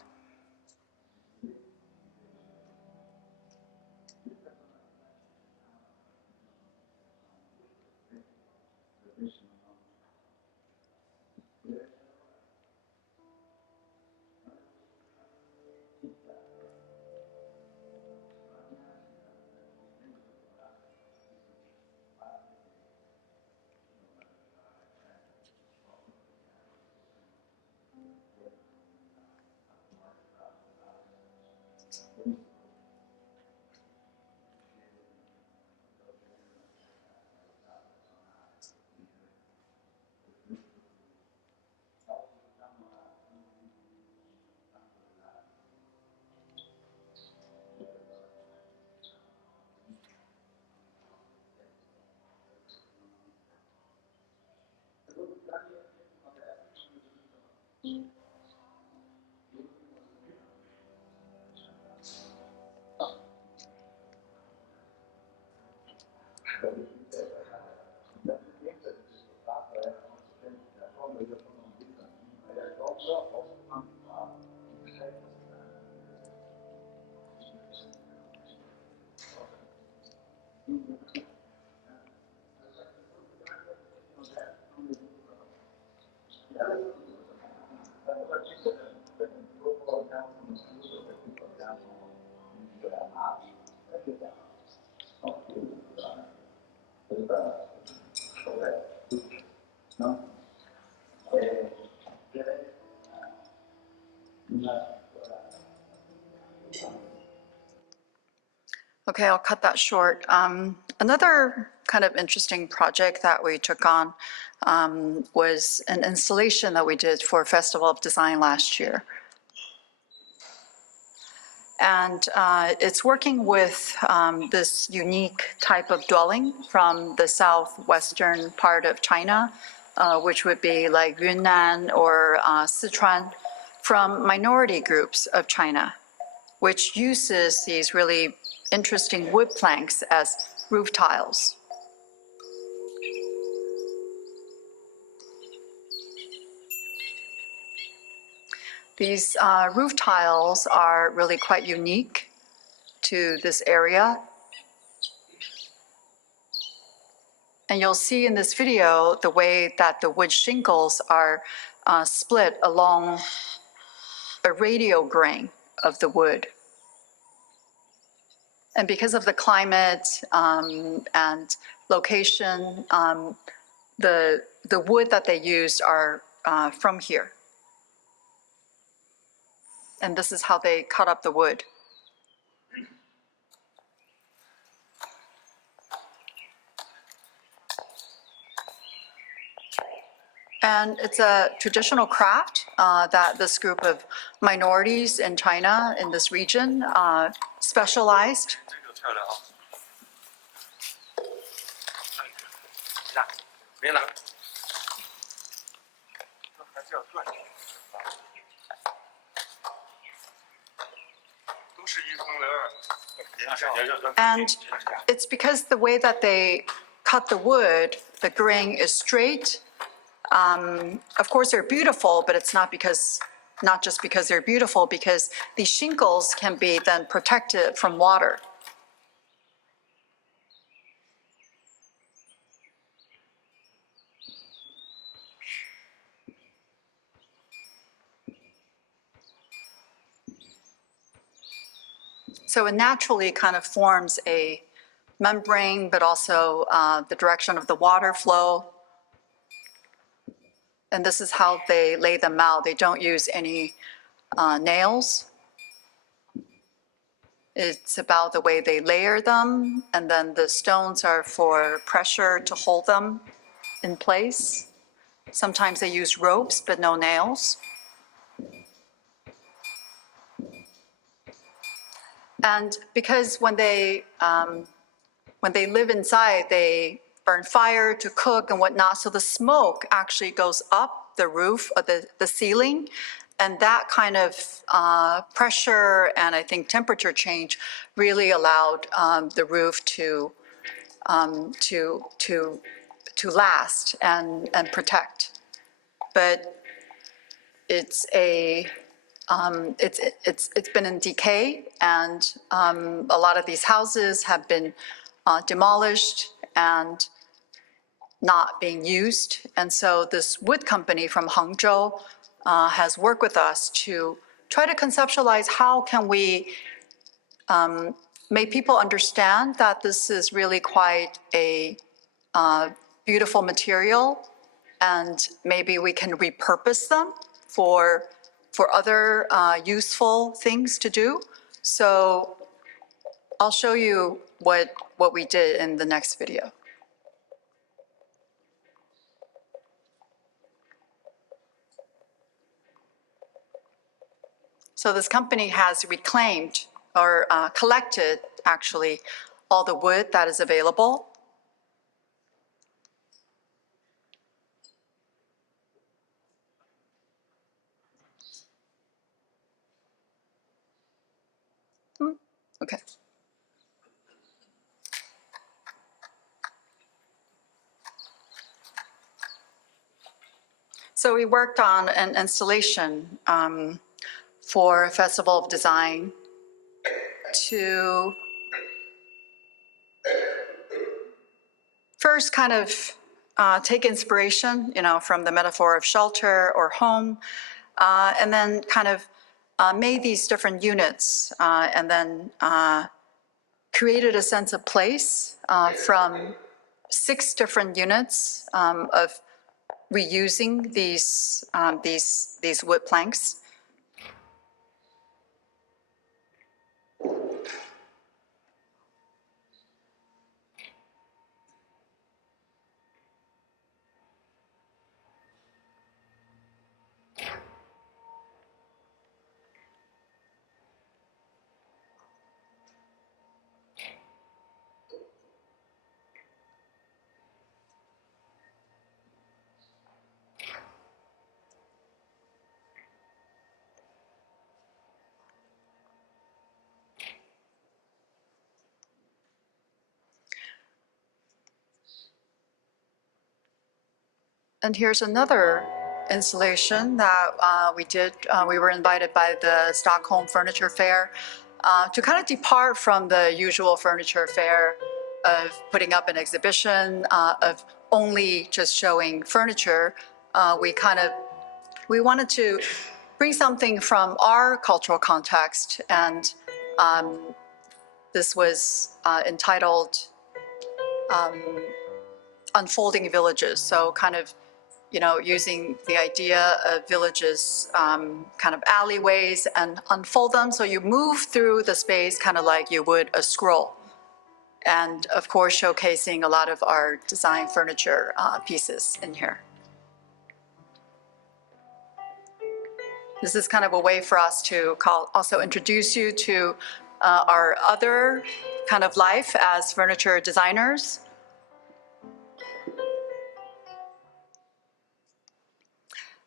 Okay, I'll cut that short. Another kind of interesting project that we took on was an installation that we did for Festival of Design last year. And it's working with this unique type of dwelling from the southwestern part of China, which would be like Yunnan or Sichuan, from minority groups of China, which uses these really interesting wood planks as roof tiles. These roof tiles are really quite unique to this area. And you'll see in this video the way that the wood shingles are split along a radial grain of the wood. And because of the climate and location, the wood that they used are from here. And this is how they cut up the wood. And it's a traditional craft that this group of minorities in China, in this region, specialized. And it's because the way that they cut the wood, the grain is straight. Of course, they're beautiful, but it's not just because they're beautiful, because these shingles can be then protected from water. So it naturally kind of forms a membrane, but also the direction of the water flow. And this is how they lay them out. They don't use any nails. It's about the way they layer them, and then the stones are for pressure to hold them in place. Sometimes they use ropes, but no nails. And because when they live inside, they burn fire to cook and whatnot, so the smoke actually goes up the roof of the ceiling, and that kind of pressure and I think temperature change really allowed the roof to last and protect. But it's been in decay, and a lot of these houses have been demolished and not being used. And so this wood company from Hangzhou has worked with us to try to conceptualize how can we make people understand that this is really quite a beautiful material, and maybe we can repurpose them for other useful things to do. So I'll show you what we did in the next video. So this company has reclaimed or collected, actually, all the wood that is available. Okay. So we worked on an installation for Festival of Design to first kind of take inspiration, from the metaphor of shelter or home, and then kind of made these different units, and then created a sense of place from 6 different units of reusing these wood planks. And here's another installation that we did. We were invited by the Stockholm Furniture Fair to kind of depart from the usual furniture fair of putting up an exhibition, of only just showing furniture. We wanted to bring something from our cultural context, and this was entitled Unfolding Villages. So kind of, using the idea of villages, kind of alleyways, and unfold them. So you move through the space kind of like you would a scroll. And of course, showcasing a lot of our design furniture pieces in here. This is kind of a way for us to also introduce you to our other kind of life as furniture designers.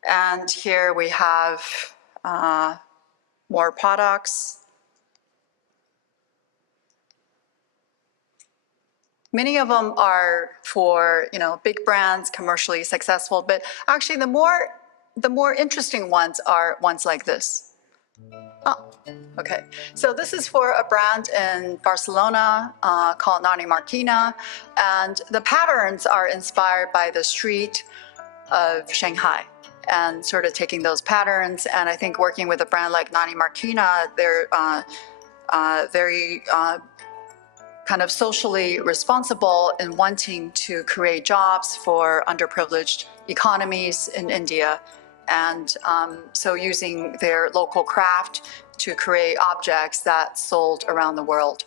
And here we have more products. Many of them are for, big brands, commercially successful, but actually the more interesting ones are ones like this. Oh, okay. So this is for a brand in Barcelona called Nani Marquina, and the patterns are inspired by the street of Shanghai, and sort of taking those patterns. And I think working with a brand like Nani Marquina, they're very kind of socially responsible in wanting to create jobs for underprivileged economies in India. And so using their local craft to create objects that sold around the world.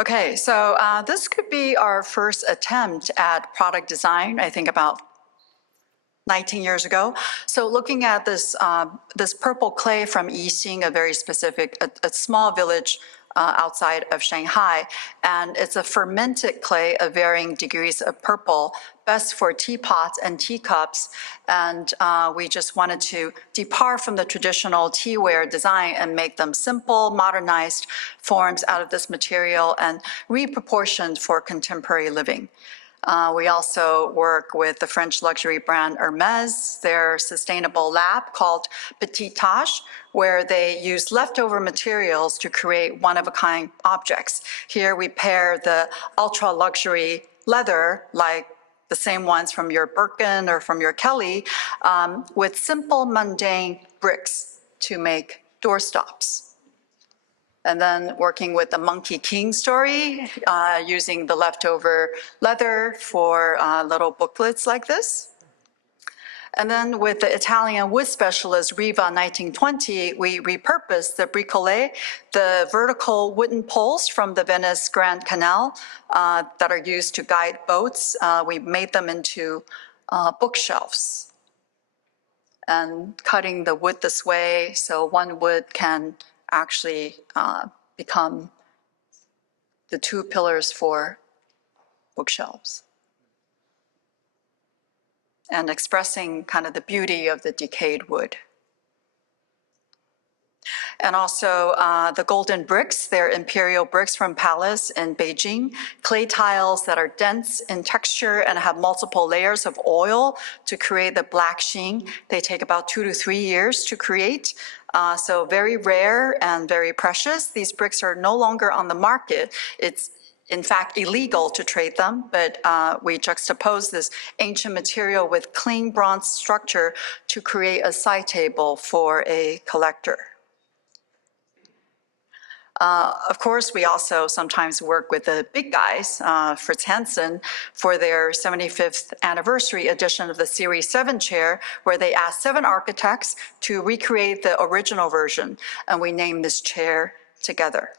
Okay, so this could be our first attempt at product design, I think about 19 years ago. So looking at this, this purple clay from Yixing, a very specific, a small village outside of Shanghai, and it's a fermented clay of varying degrees of purple, best for teapots and teacups. And we just wanted to depart from the traditional teaware design and make them simple, modernized forms out of this material and reproportioned for contemporary living. We also work with the French luxury brand Hermès, their sustainable lab called Petit Tâche, where they use leftover materials to create one-of-a-kind objects. Here we pair the ultra-luxury leather, like the same ones from your Birkin or from your Kelly, with simple, mundane bricks to make doorstops. And then working with the Monkey King story, using the leftover leather for little booklets like this. And then with the Italian wood specialist Riva 1920, we repurposed the bricolé, the vertical wooden poles from the Venice Grand Canal that are used to guide boats. We made them into bookshelves, and cutting the wood this way so one wood can actually become the 2 pillars for bookshelves. and expressing kind of the beauty of the decayed wood. And also the golden bricks, they're imperial bricks from Palace in Beijing, clay tiles that are dense in texture and have multiple layers of oil to create the black sheen. They take about 2 to 3 years to create. So very rare and very precious. These bricks are no longer on the market. It's in fact illegal to trade them, but we juxtapose this ancient material with clean bronze structure to create a side table for a collector. Of course, we also sometimes work with the big guys, Fritz Hansen, for their 75th anniversary edition of the Series 7 chair, where they asked 7 architects to recreate the original version, and we named this chair together.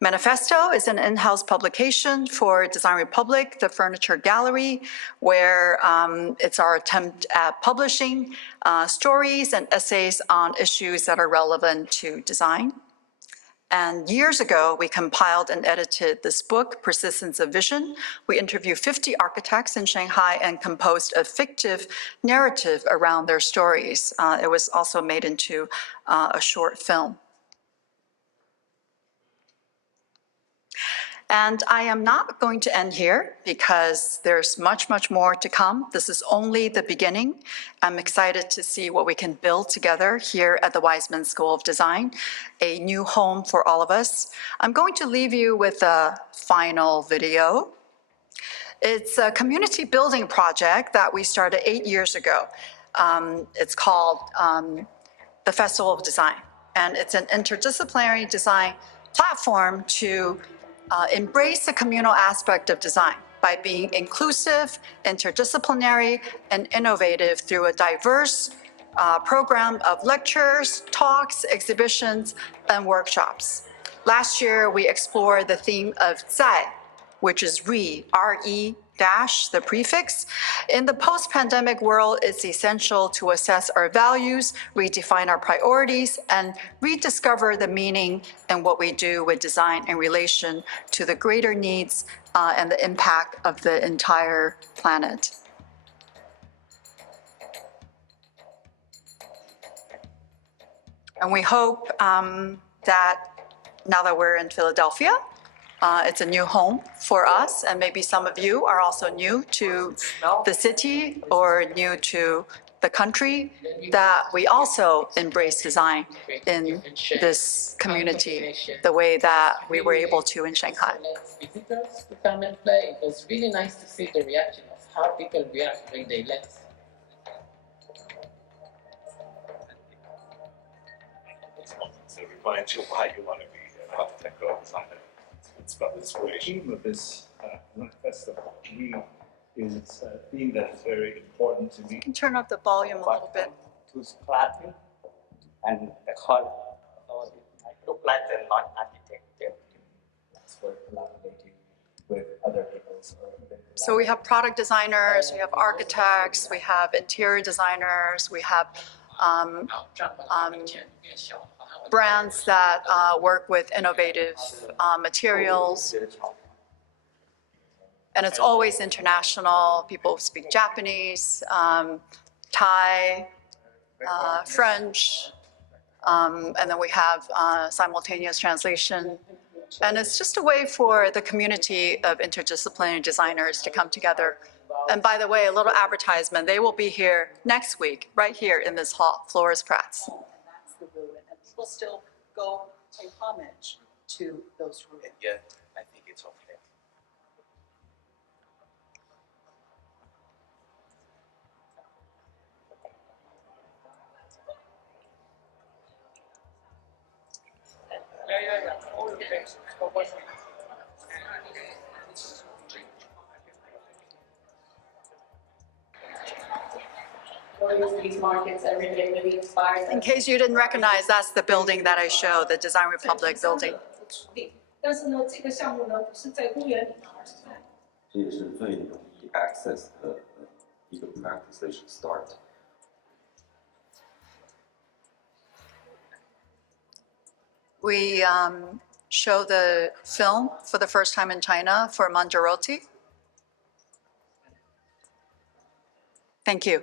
Manifesto is an in-house publication for Design Republic, the furniture gallery, where it's our attempt at publishing stories and essays on issues that are relevant to design. And years ago, we compiled and edited this book, Persistence of Vision. We interviewed 50 architects in Shanghai and composed a fictive narrative around their stories. It was also made into a short film. And I am not going to end here because there's much, much more to come. This is only the beginning. I'm excited to see what we can build together here at the Weitzman School of Design, a new home for all of us. I'm going to leave you with a final video. It's a community building project that we started 8 years ago. It's called the Festival of Design, and it's an interdisciplinary design platform to embrace the communal aspect of design by being inclusive, interdisciplinary, and innovative through a diverse program of lectures, talks, exhibitions, and workshops. Last year, we explored the theme of 在, which is re, R-E, dash, the prefix. In the post-pandemic world, it's essential to assess our values, redefine our priorities, and rediscover the meaning in what we do with design in relation to the greater needs and the impact of the entire planet. And we hope that now that we're in Philadelphia, it's a new home for us, and maybe some of you are also new to the city or new to the country, that we also embrace design in this community the way that we were able to in Shanghai. Visitors to come and play. It was really nice to see the reaction of how people react when they left. So remind you why you want to be an architect or designer. It's about inspiration. The theme of this festival is a theme that is very important to me. Turn up the volume a little bit. To clarity and the color. So I look like the non-architect. It's for collaborating with other people's or even So we have product designers, we have architects, we have interior designers, we have brands that work with innovative materials. And it's always international. People speak Japanese, Thai, French, and then we have simultaneous translation. And it's just a way for the community of interdisciplinary designers to come together. And by the way, a little advertisement, they will be here next week, right here in this hall, Flores Prats. That's the movement, and people still go pay homage to those roots. Yeah, I think it's okay. These markets every day really inspires In case you didn't recognize, that's the building that I showed, the Design Republic building. 但是呢，这个项目呢不是在公园里头，而是在这也是最容易 access 的一个 practice they should start. We show the film for the first time in China for Mangiarotti. Thank you.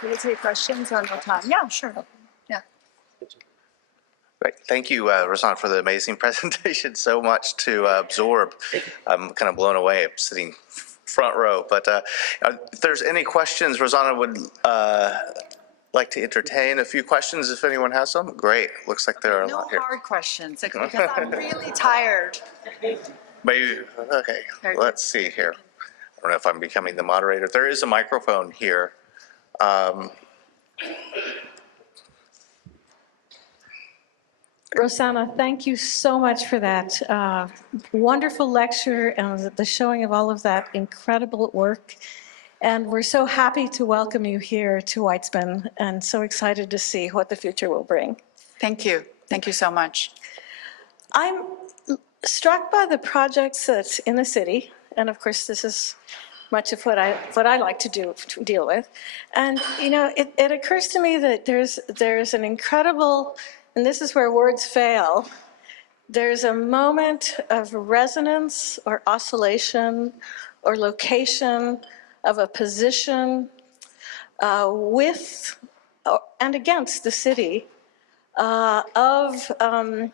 Can we take questions or no time? Yeah, sure. Yeah. Great. Thank you, Rossana, for the amazing presentation. So much to absorb. I'm kind of blown away. I'm sitting front row. But if there's any questions, Rossana would like to entertain a few questions if anyone has some. Great. Looks like there are a No lot here. hard questions, because I'm really tired. Maybe, okay, let's see here. I don't know if I'm becoming the moderator. There is a microphone here. Rossana, thank you so much for that wonderful lecture and the showing of all of that incredible work. And we're so happy to welcome you here to Weitzman and so excited to see what the future will bring. Thank you. Thank you so much. I'm struck by the projects that's in the city, and of course this is much of what I like to deal with. And you know, it occurs to me that there's an incredible, and this is where words fail, there's a moment of resonance or oscillation or location of a position with and against the city of a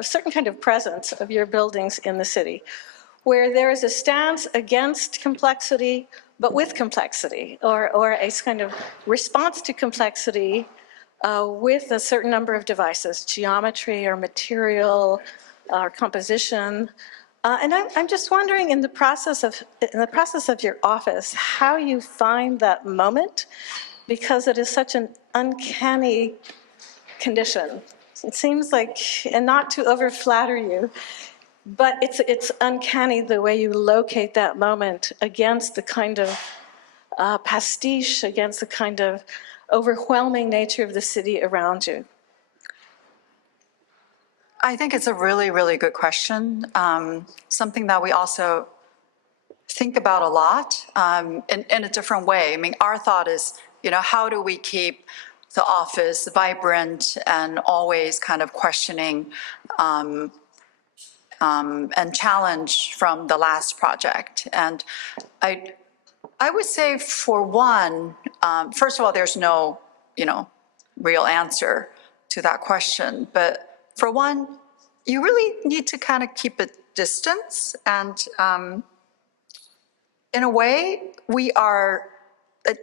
certain kind of presence of your buildings in the city, where there is a stance against complexity, but with complexity, or a kind of response to complexity with a certain number of devices, geometry or material or composition. And I'm just wondering, in the process of your office, how you find that moment, because it is such an uncanny condition. It seems like, and not to over-flatter you, but it's uncanny the way you locate that moment against the kind of pastiche, against the kind of overwhelming nature of the city around you. I think it's a really, really good question. Something that we also think about a lot in a different way. I mean, our thought is, you know, how do we keep the office vibrant and always kind of questioning and challenge from the last project? And I would say, for one, first of all, there's no, you know, real answer to that question. But for one, you really need to kind of keep a distance. And in a way,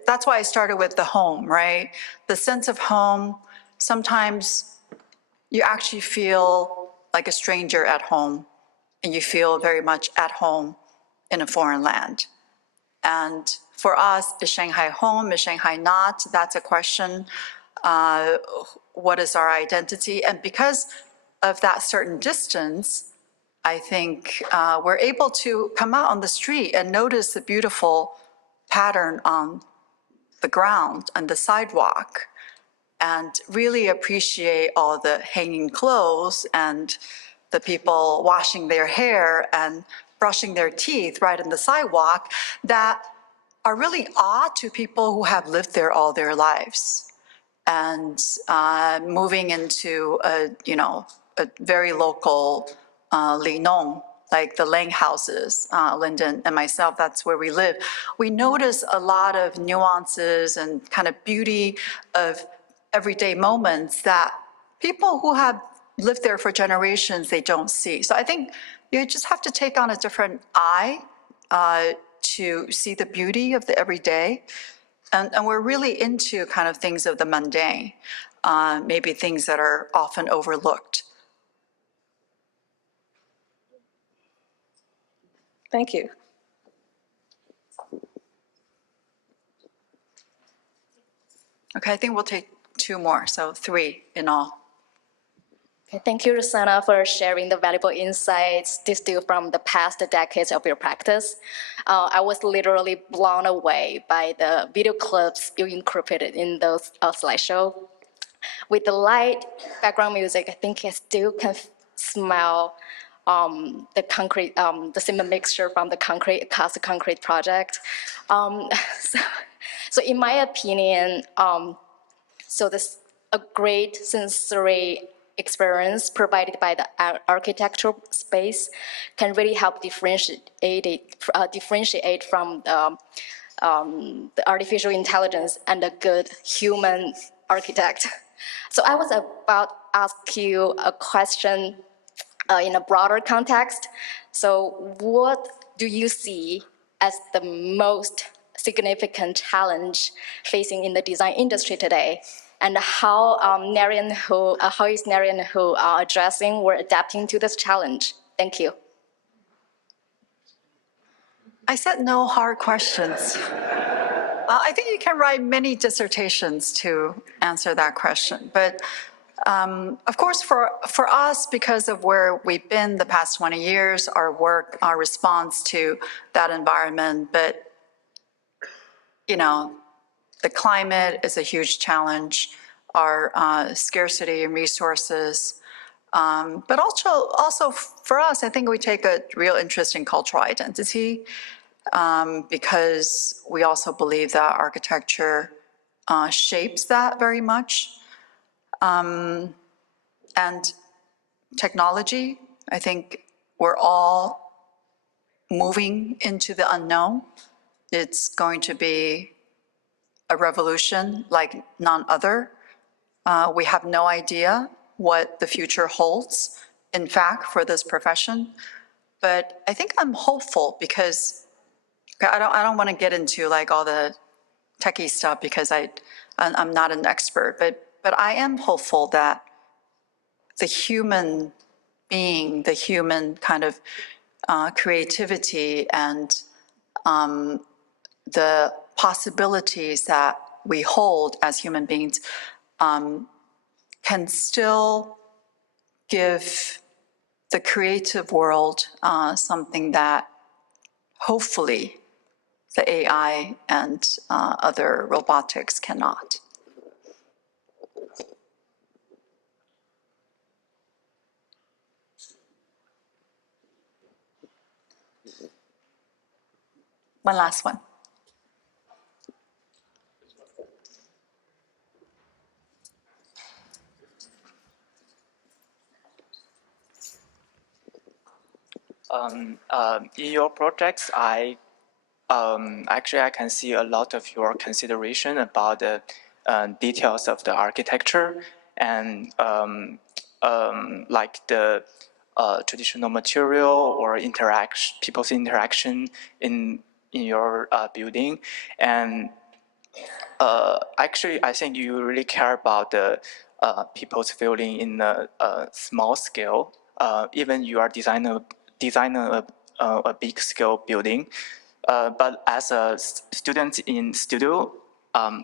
that's why I started with the home, right? The sense of home, sometimes you actually feel like a stranger at home, and you feel very much at home in a foreign land. And for us, is Shanghai home? Is Shanghai not? That's a question. What is our identity? And because of that certain distance, I think we're able to come out on the street and notice the beautiful pattern on the ground and the sidewalk, and really appreciate all the hanging clothes and the people washing their hair and brushing their teeth right in the sidewalk, that are really odd to people who have lived there all their lives. And moving into a very local Li Nong, like the Lang houses, Lyndon and myself, that's where we live. We notice a lot of nuances and kind of beauty of everyday moments that people who have lived there for generations, they don't see. So I think you just have to take on a different eye to see the beauty of the everyday. And we're really into kind of things of the mundane, maybe things that are often overlooked. Thank you. Okay, I think we'll take two more, so three in all. Okay, thank you, Rossana, for sharing the valuable insights distilled from the past decades of your practice. I was literally blown away by the video clips you incorporated in those slideshow. With the light background music, I think I still can smell the concrete, the cement mixture from the cast concrete project. So So in my opinion, so this a great sensory experience provided by the architectural space can really help differentiate from the artificial intelligence and a good human architect. So I was about to ask you a question in a broader context. So what do you see as the most significant challenge facing in the design industry today? And how is Neri&Hu addressing or adapting to this challenge? Thank you. I said no hard questions. I think you can write many dissertations to answer that question. But of course, for us, because of where we've been the past 20 years, our work, our response to that environment, but the climate is a huge challenge, our scarcity in resources. But also for us, I think we take a real interest in cultural identity because we also believe that architecture shapes that very much. And technology, I think we're all moving into the unknown. It's going to be a revolution like none other. We have no idea what the future holds, in fact, for this profession. But I think I'm hopeful because I don't want to get into like all the techie stuff because I'm not an expert, but I am hopeful that the human being, the human kind of creativity and the possibilities that we hold as human beings can still give the creative world something that hopefully the AI and other robotics cannot. One last one. In your projects, actually I can see a lot of your consideration about the details of the architecture and like the traditional material or people's interaction in your building. And actually, I think you really care about the people's feeling in a small scale. Even you are designing a big scale building, but as a student in studio,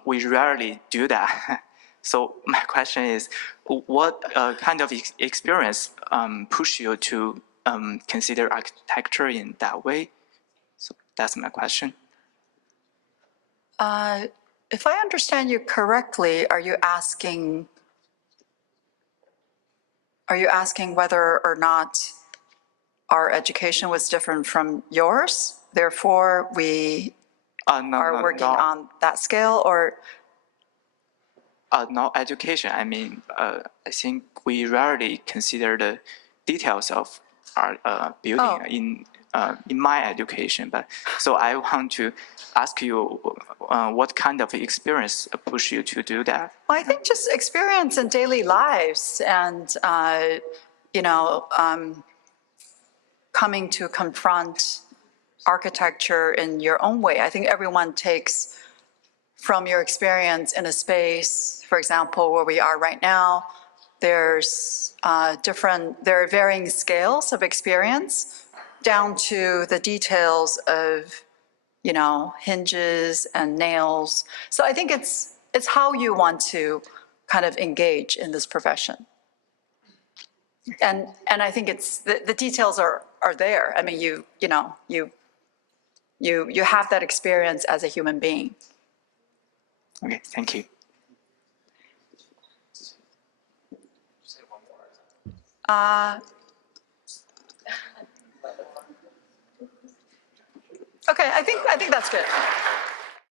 we rarely do that. So my question is, what kind of experience push you to consider architecture in that way? So that's my question. If I understand you correctly, are you asking whether or not our education was different from yours? Therefore, we are working on that scale, or? Not education. I mean, I think we rarely consider the details of our building in my education. But so I want to ask you, what kind of experience push you to do that? Well, I think just experience in daily lives and coming to confront architecture in your own way. I think everyone takes from your experience in a space, for example, where we are right now, there are varying scales of experience down to the details of, hinges and nails. So I think it's how you want to kind of engage in this profession. And I think it's the details are there. I mean, you have that experience as a human being. Okay, thank you. Okay, I think that's good.